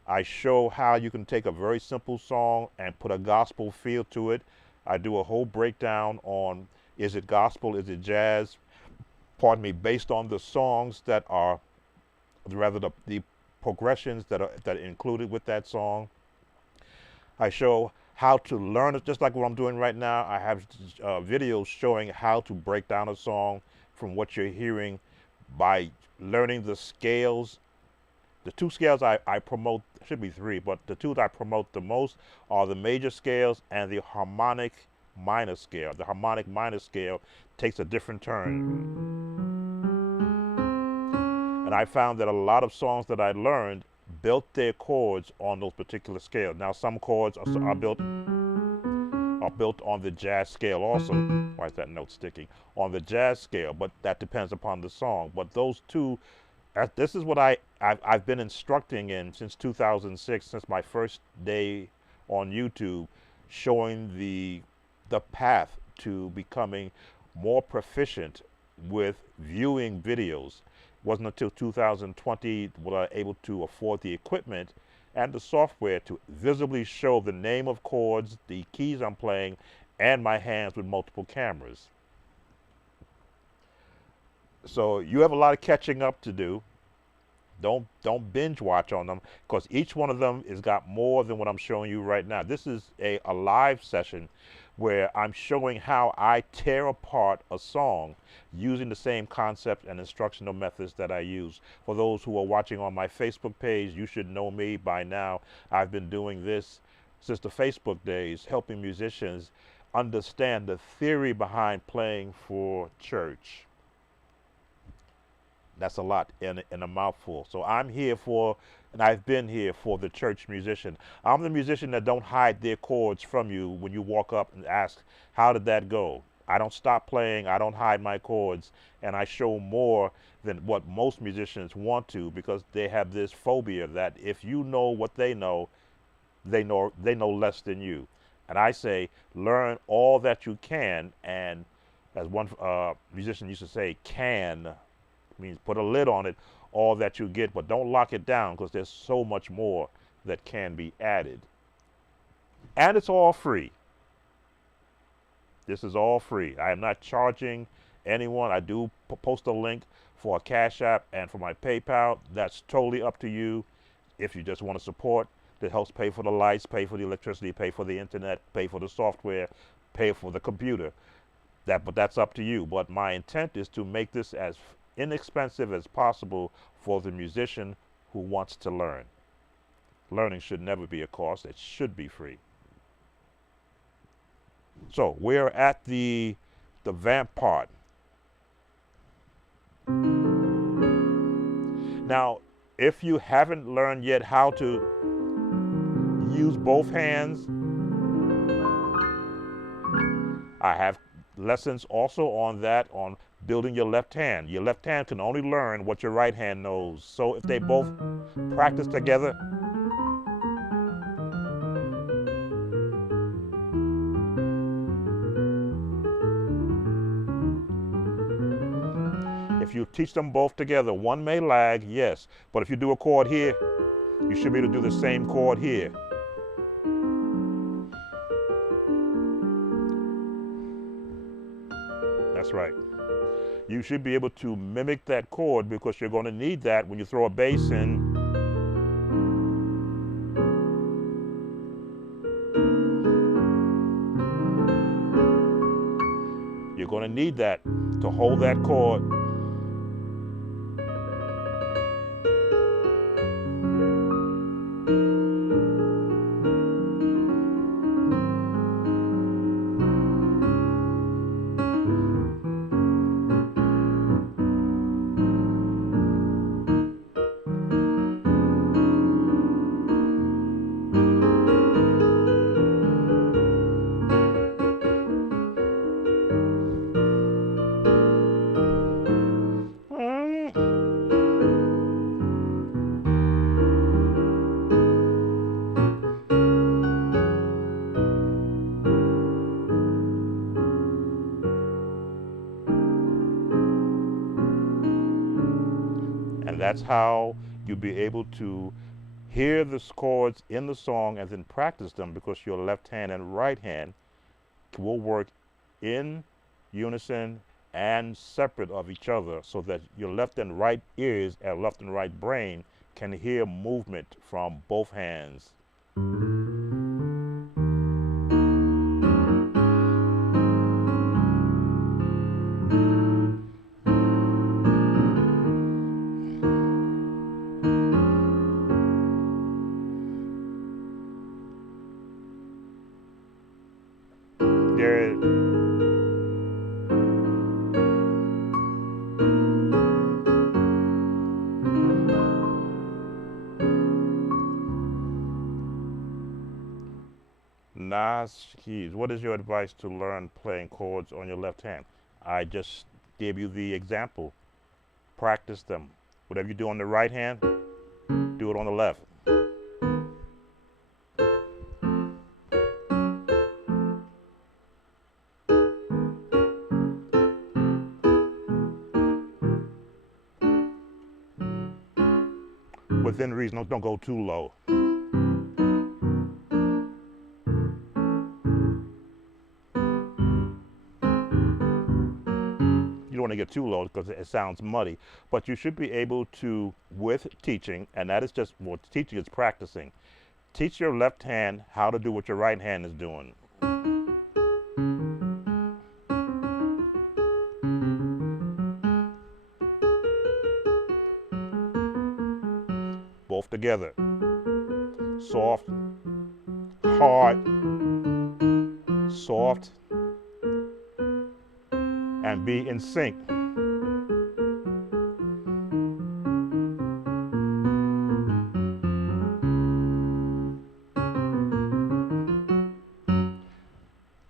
I show how you can take a very simple song and put a gospel feel to it. I do a whole breakdown on, is it gospel, is it jazz, pardon me, based on the songs that are, rather the progressions that are included with that song. I show how to learn it, just like what I'm doing right now. I have videos showing how to break down a song from what you're hearing by learning the scales. The two scales I promote, should be three, but the two that I promote the most are the major scales and the harmonic minor scale. The harmonic minor scale takes a different turn. And I found that a lot of songs that I learned built their chords on those particular scales. Now some chords are built on the jazz scale also. Why is that note sticking? On the jazz scale, but that depends upon the song. But those two, this is what I've been instructing in since 2006, since my first day on YouTube, showing the path to becoming more proficient with viewing videos. It wasn't until 2020 was I able to afford the equipment and the software to visibly show the name of chords, the keys I'm playing, and my hands with multiple cameras. So you have a lot of catching up to do. Don't binge watch on them, because each one of them has got more than what I'm showing you right now. This is a live session where I'm showing how I tear apart a song using the same concepts and instructional methods that I use. For those who are watching on my Facebook page, you should know me by now. I've been doing this since the Facebook days, helping musicians understand the theory behind playing for church. That's a lot in a mouthful. So I'm here for, and I've been here for the church musician. I'm the musician that don't hide their chords from you when you walk up and ask, how did that go? I don't stop playing, I don't hide my chords, and I show more than what most musicians want to, because they have this phobia that if you know what they know less than you. And I say, learn all that you can, and as one musician used to say, can means put a lid on it, all that you get, but don't lock it down, because there's so much more that can be added. And it's all free. This is all free. I am not charging anyone. I do post a link for a Cash App and for my PayPal. That's totally up to you. If you just want to support, that helps pay for the lights, pay for the electricity, pay for the internet, pay for the software, pay for the computer. But that's up to you. But my intent is to make this as inexpensive as possible for the musician who wants to learn. Learning should never be a cost. It should be free. So we're at the vamp part. Now, if you haven't learned yet how to use both hands, I have lessons also on that, on building your left hand. Your left hand can only learn what your right hand knows. So if they both practice together, if you teach them both together, one may lag, yes, but if you do a chord here, You should be able to do the same chord here. That's right. You should be able to mimic that chord because you're going to need that when you throw a bass in. You're going to need that to hold that chord. And that's how you'll be able to hear the chords in the song and then practice them, because your left hand and right hand will work in unison and separate of each other, so that your left and right ears and left and right brain can hear movement from both hands. There, Nas Keys, what is your advice to learn playing chords on your left hand? I just gave you the example. Practice them. Whatever you do on the right hand, do it on the left. Within reason, don't go too low. You don't want to get too low because it sounds muddy, but you should be able to, with teaching, and that is just what teaching is, practicing. Teach your left hand how to do what your right hand is doing. Both together. Soft, hard, soft, and be in sync.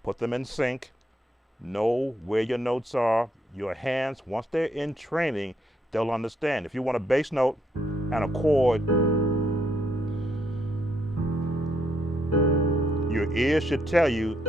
Put them in sync. Know where your notes are. Your hands, once they're in training, they'll understand. If you want a bass note and a chord, your ears should tell you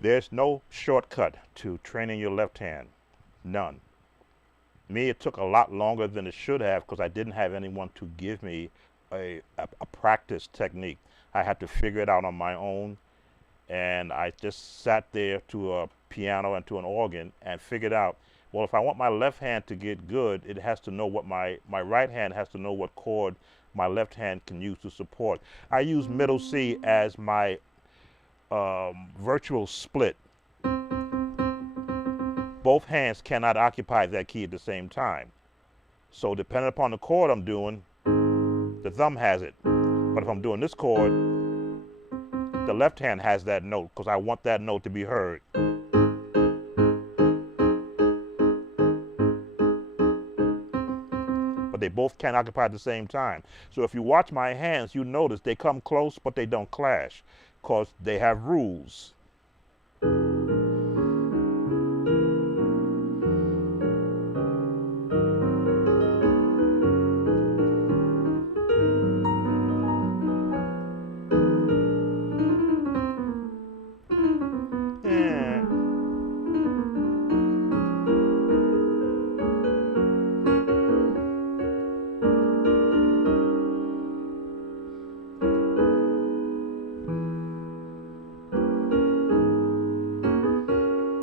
there's no shortcut to training your left hand. None. Me, it took a lot longer than it should have because I didn't have anyone to give me a practice technique. I had to figure it out on my own, and I just sat there to a piano and to an organ and figured out, well, if I want my left hand to get good, it has to know what my right hand has to know what chord my left hand can use to support. I use middle C as my virtual split. Both hands cannot occupy that key at the same time. So depending upon the chord I'm doing, the thumb has it. But if I'm doing this chord, the left hand has that note because I want that note to be heard. But they both can't occupy at the same time. So if you watch my hands, you notice they come close, but they don't clash because they have rules.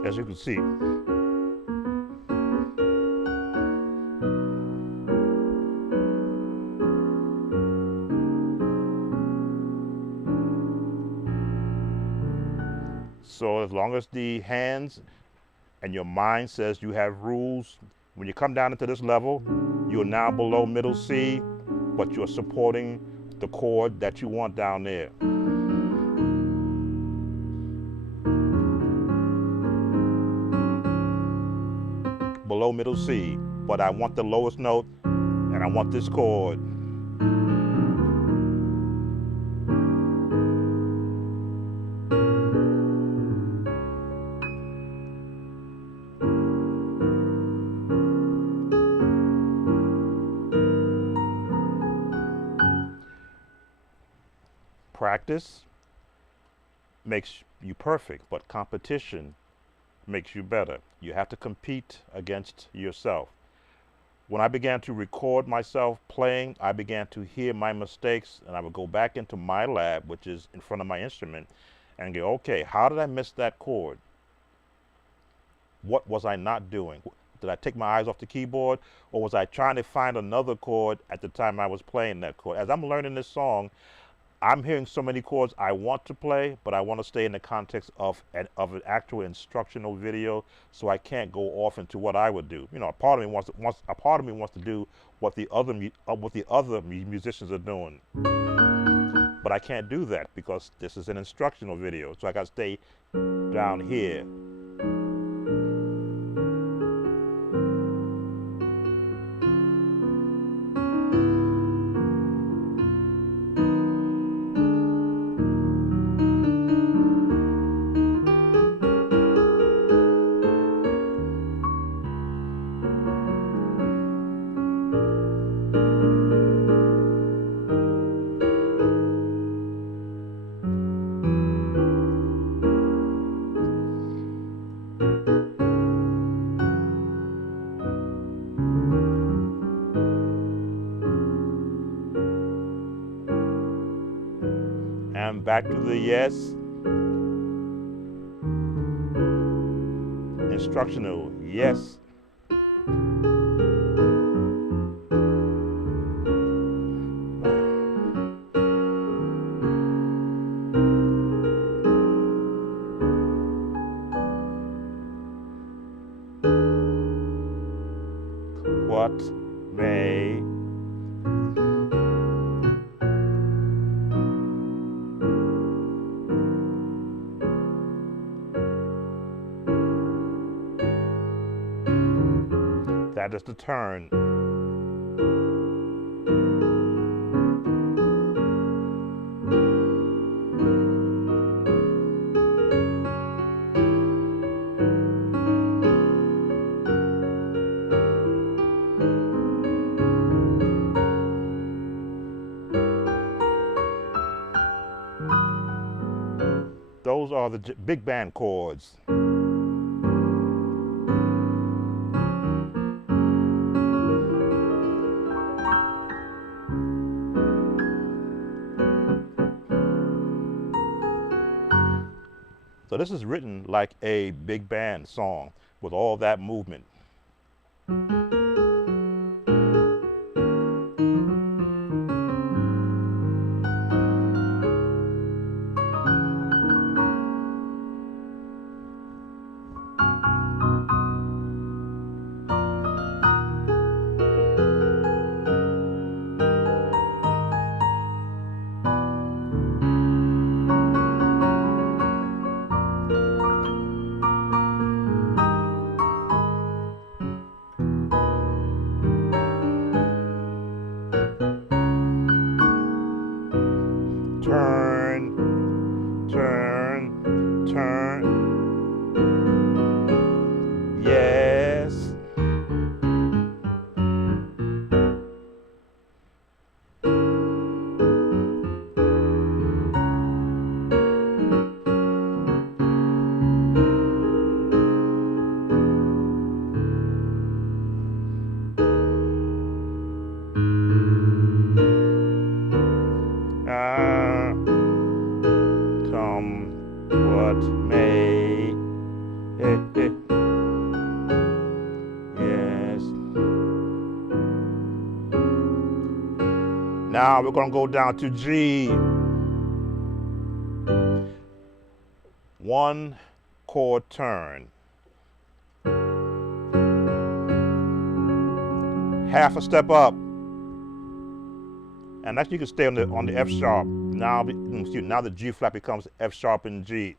as you can see. So as long as the hands and your mind says you have rules, when you come down into this level, you're now below middle C, but you're supporting the chord that you want down there. Below middle C, but I want the lowest note and I want this chord. Practice makes you perfect, but competition makes you better. You have to compete against yourself. When I began to record myself playing, I began to hear my mistakes, and I would go back into my lab, which is in front of my instrument, and go, okay, how did I miss that chord? What was I not doing? Did I take my eyes off the keyboard, or was I trying to find another chord at the time I was playing that chord? As I'm learning this song, I'm hearing so many chords I want to play, but I want to stay in the context of an actual instructional video, so I can't go off into what I would do. You know, a part of me wants to do what the other musicians are doing, but I can't do that because this is an instructional video. So I got to stay down here. And back to the yes. Instructional, yes. What may that is the turn. Those are the big band chords. So this is written like a big band song with all that movement. Turn, turn, turn. Yes. Come what may. hey. Yes. Now we're going to go down to G. One chord turn. Half a step up. And actually you can stay on the F sharp. Now, now the G flat becomes F sharp and G.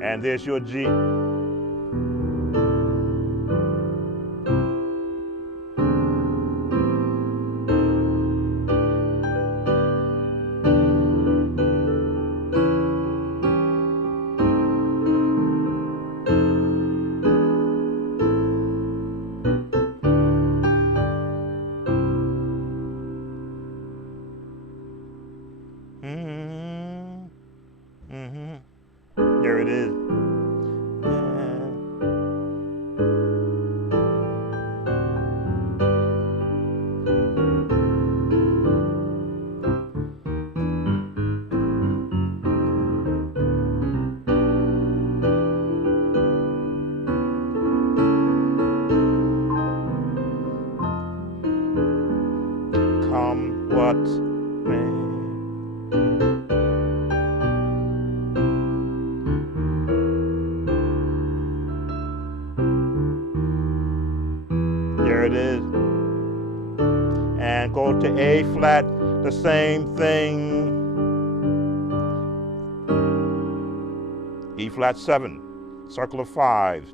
And there's your G. Mm-hmm. Mm-hmm. There it is. Come what may. There it is. And go to A flat, the same thing. E flat 7, circle of 5.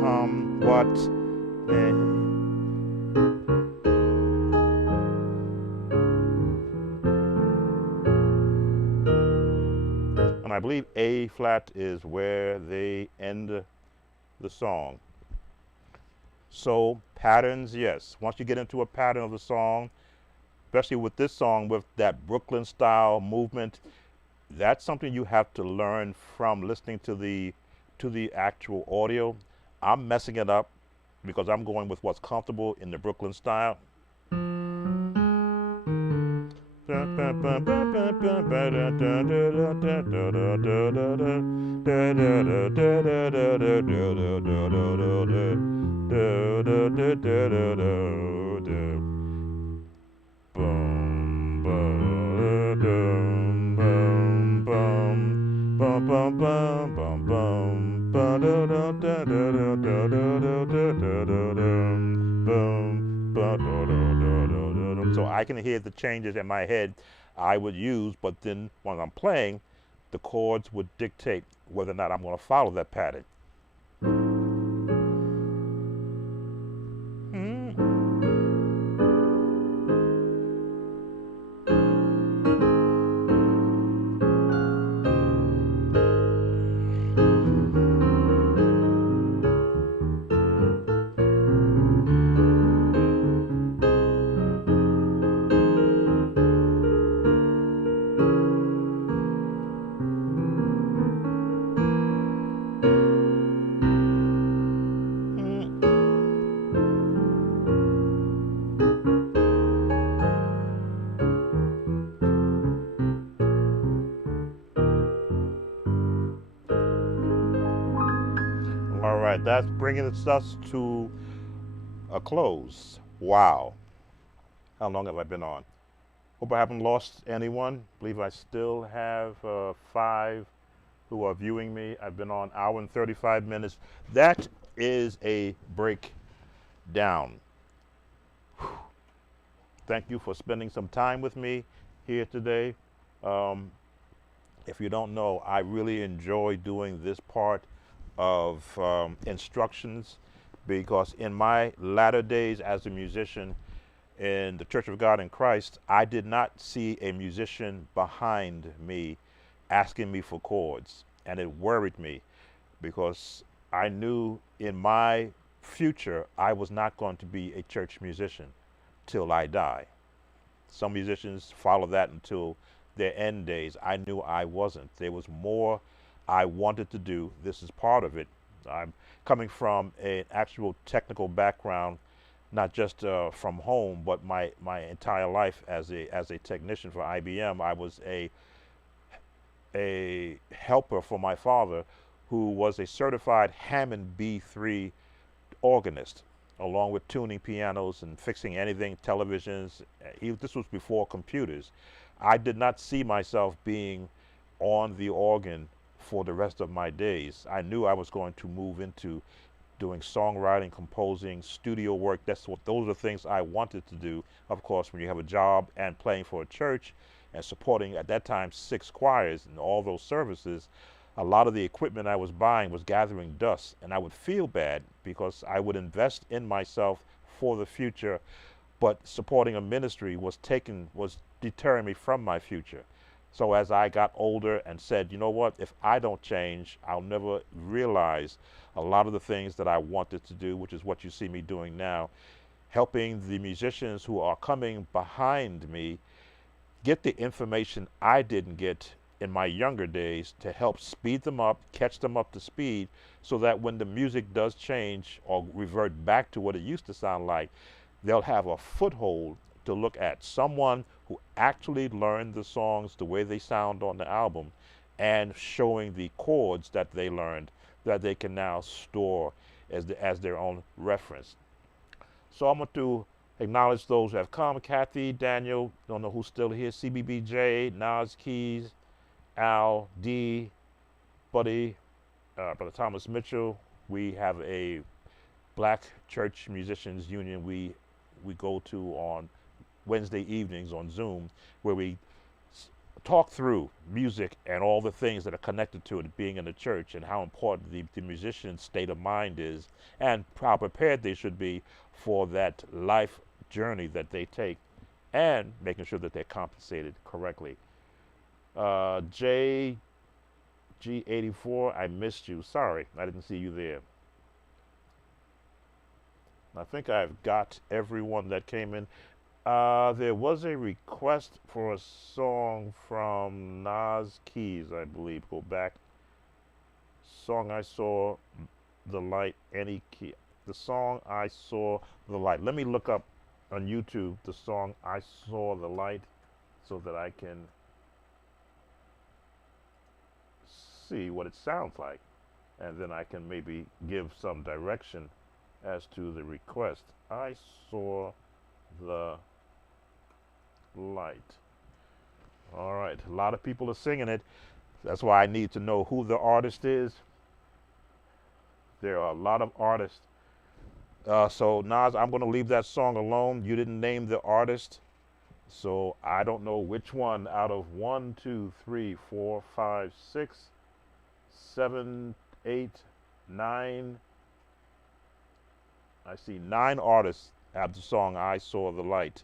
Come what may. And I believe A flat is where they end the song. So patterns, yes. Once you get into a pattern of the song, especially with this song with that Brooklyn style movement, that's something you have to learn from listening to the actual audio. I'm messing it up because I'm going with what's comfortable in the Brooklyn style. So I can hear the changes in my head I would use, but then when I'm playing, the chords would dictate whether or not I'm going to follow that pattern. All right, that's bringing us to a close. Wow. How long have I been on? Hope I haven't lost anyone. Believe I still have 5 who are viewing me. I've been on 1 hour and 35 minutes. That is a breakdown. Thank you for spending some time with me here today. If you don't know, I really enjoy doing this part of instructions because in my latter days as a musician in the Church of God in Christ, I did not see a musician behind me asking me for chords, and it worried me because I knew in my future I was not going to be a church musician till I die. Some musicians follow that until their end days. I knew I wasn't. There was more I wanted to do. This is part of it. I'm coming from an actual technical background, not just from home, but my entire life as a technician for IBM. I was a helper for my father, who was a certified Hammond B3 organist, along with tuning pianos and fixing anything, televisions. This was before computers. I did not see myself being on the organ for the rest of my days. I knew I was going to move into doing songwriting, composing, studio work. Those are things I wanted to do. Of course, when you have a job and playing for a church and supporting at that time 6 choirs and all those services, a lot of the equipment I was buying was gathering dust, and I would feel bad because I would invest in myself for the future, but supporting a ministry was deterring me from my future. So as I got older and said, you know what, if I don't change, I'll never realize a lot of the things that I wanted to do, which is what you see me doing now, helping the musicians who are coming behind me get the information I didn't get in my younger days, to help speed them up, catch them up to speed, so that when the music does change or revert back to what it used to sound like, they'll have a foothold to look at. Someone who actually learned the songs the way they sound on the album, and showing the chords that they learned that they can now store as their own reference. So I'm going to acknowledge those who have come. Kathy, Daniel, don't know who's still here, CBBJ, Nas Keys, Al, D, Buddy, Brother Thomas Mitchell. We have a Black Church Musicians Union we go to on Wednesday evenings on Zoom, where we talk through music and all the things that are connected to it, being in the church, and how important the musician's state of mind is, and how prepared they should be for that life journey that they take, and making sure that they're compensated correctly. JG84, I missed you. Sorry, I didn't see you there. I think I've got everyone that came in. There was a request for a song from Nas Keys, I believe. Go back. Song I Saw the Light, any key. The song I Saw the Light. Let me look up on YouTube the song I Saw the Light so that I can see what it sounds like, and then I can maybe give some direction as to the request. I Saw the Light. All right, a lot of people are singing it. That's why I need to know who the artist is. There are a lot of artists. So Nas, I'm going to leave that song alone. You didn't name the artist, so I don't know which one out of 1, 2, 3, 4, 5, 6, 7, 8, 9. I see 9 artists have the song I Saw the Light.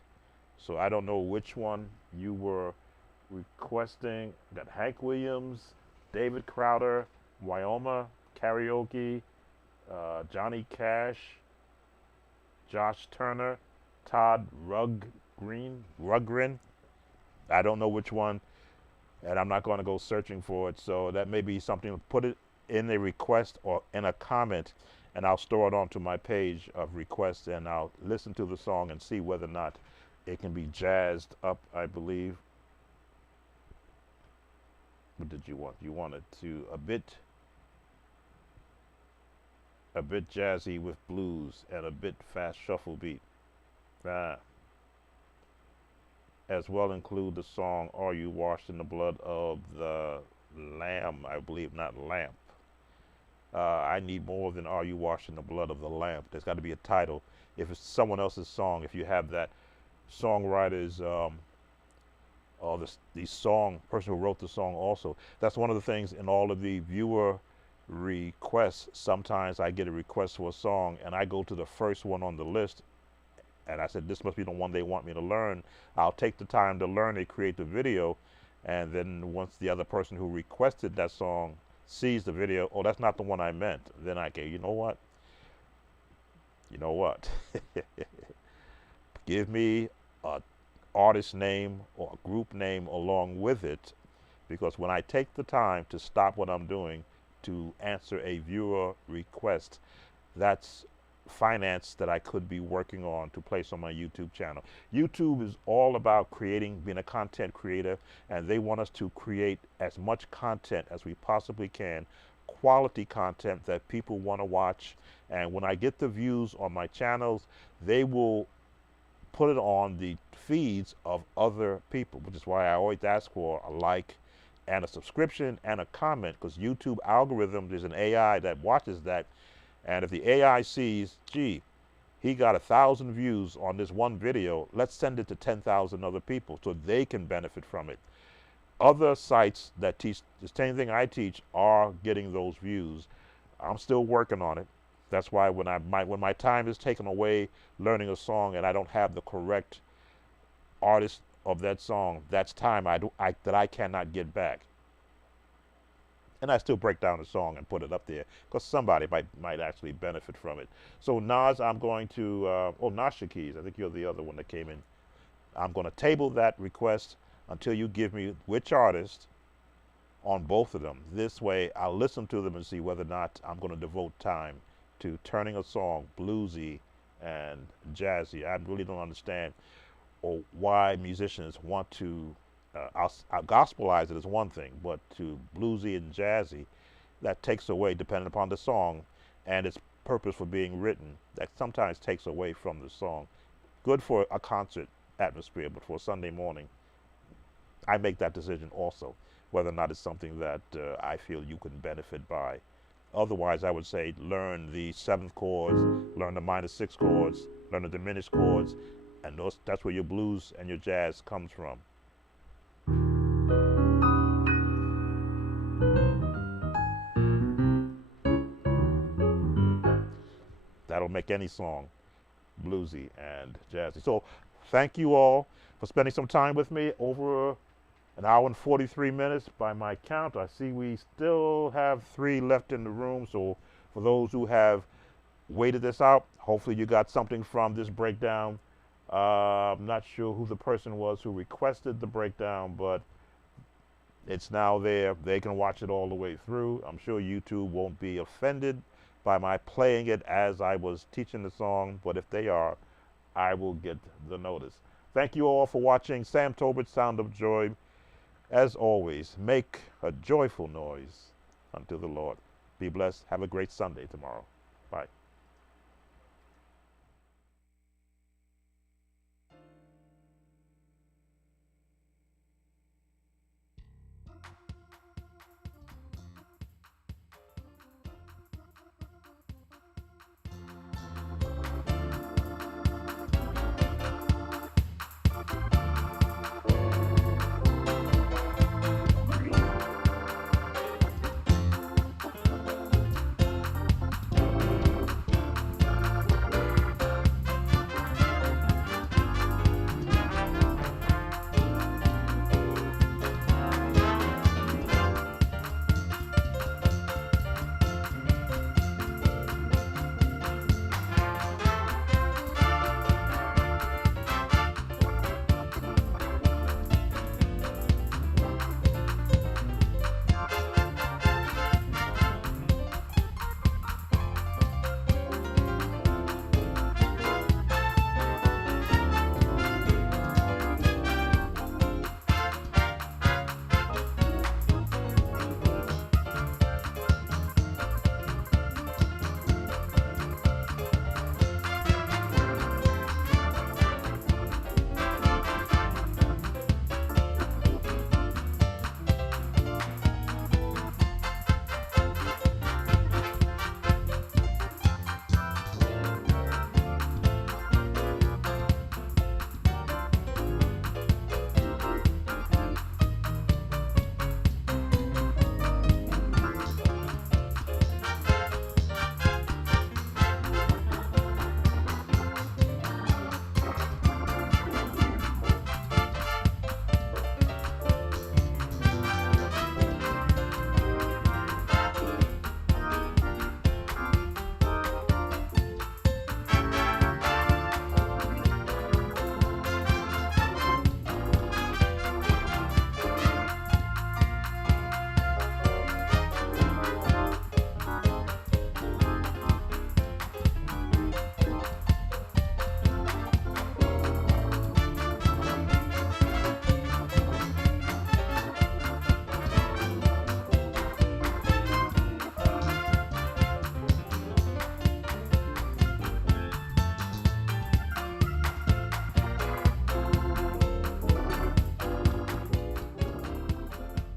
So I don't know which one you were requesting. Got Hank Williams, David Crowder, Wyoma Karaoke, Johnny Cash, Josh Turner, Todd Ruggren. I don't know which one, and I'm not going to go searching for it. So that may be something. Put it in a request or in a comment, and I'll store it onto my page of requests, and I'll listen to the song and see whether or not it can be jazzed up, I believe. What did you want? You wanted to a bit jazzy with blues and a bit fast shuffle beat. As well include the song Are You Washed in the Blood of the Lamb, I believe, not Lamp. I need more than Are You Washed in the Blood of the Lamp. There's got to be a title. If it's someone else's song, if you have that songwriter's or the song person who wrote the song also. That's one of the things in all of the viewer requests. Sometimes I get a request for a song and I go to the first one on the list, and I said, this must be the one they want me to learn. I'll take the time to learn it, create the video, and then once the other person who requested that song sees the video, oh, that's not the one I meant, then I go, you know what? Give me a artist name or group name along with it, because when I take the time to stop what I'm doing to answer a viewer request, that's finance that I could be working on to place on my YouTube channel. YouTube is all about creating, being a content creator, and they want us to create as much content as we possibly can, quality content that people want to watch. And when I get the views on my channels, they will put it on the feeds of other people, which is why I always ask for a like and a subscription and a comment, because YouTube algorithm, there's an AI that watches that, and if the AI sees, gee, he got 1,000 views on this one video, let's send it to 10,000 other people so they can benefit from it. Other sites that teach the same thing I teach are getting those views. I'm still working on it. That's why when my time is taken away learning a song and I don't have the correct artist of that song, that's time that I cannot get back. And I still break down the song and put it up there because somebody might actually benefit from it. So Nas, I'm going to, Nasha Keys, I think you're the other one that came in. I'm going to table that request until you give me which artist on both of them. This way I'll listen to them and see whether or not I'm going to devote time to turning a song bluesy and jazzy. I really don't understand or why musicians want to I'll gospelize it as one thing, but to bluesy and jazzy, that takes away, depending upon the song and its purpose for being written, that sometimes takes away from the song. Good for a concert atmosphere, but for a Sunday morning, I make that decision also, whether or not it's something that I feel you can benefit by. Otherwise, I would say learn the seventh chords, learn the minor sixth chords, learn the diminished chords, and that's where your blues and your jazz comes from. That'll make any song bluesy and jazzy. So thank you all for spending some time with me. Over an hour and 43 minutes by my count. I see we still have 3 left in the room. So for those who have waited this out, hopefully you got something from this breakdown. I'm not sure who the person was who requested the breakdown, but it's now there. They can watch it all the way through. I'm sure YouTube won't be offended by my playing it as I was teaching the song, but if they are, I will get the notice. Thank you all for watching Sam Tolbert's Sound of Joy. As always, make a joyful noise unto the Lord. Be blessed. Have a great Sunday tomorrow. Bye.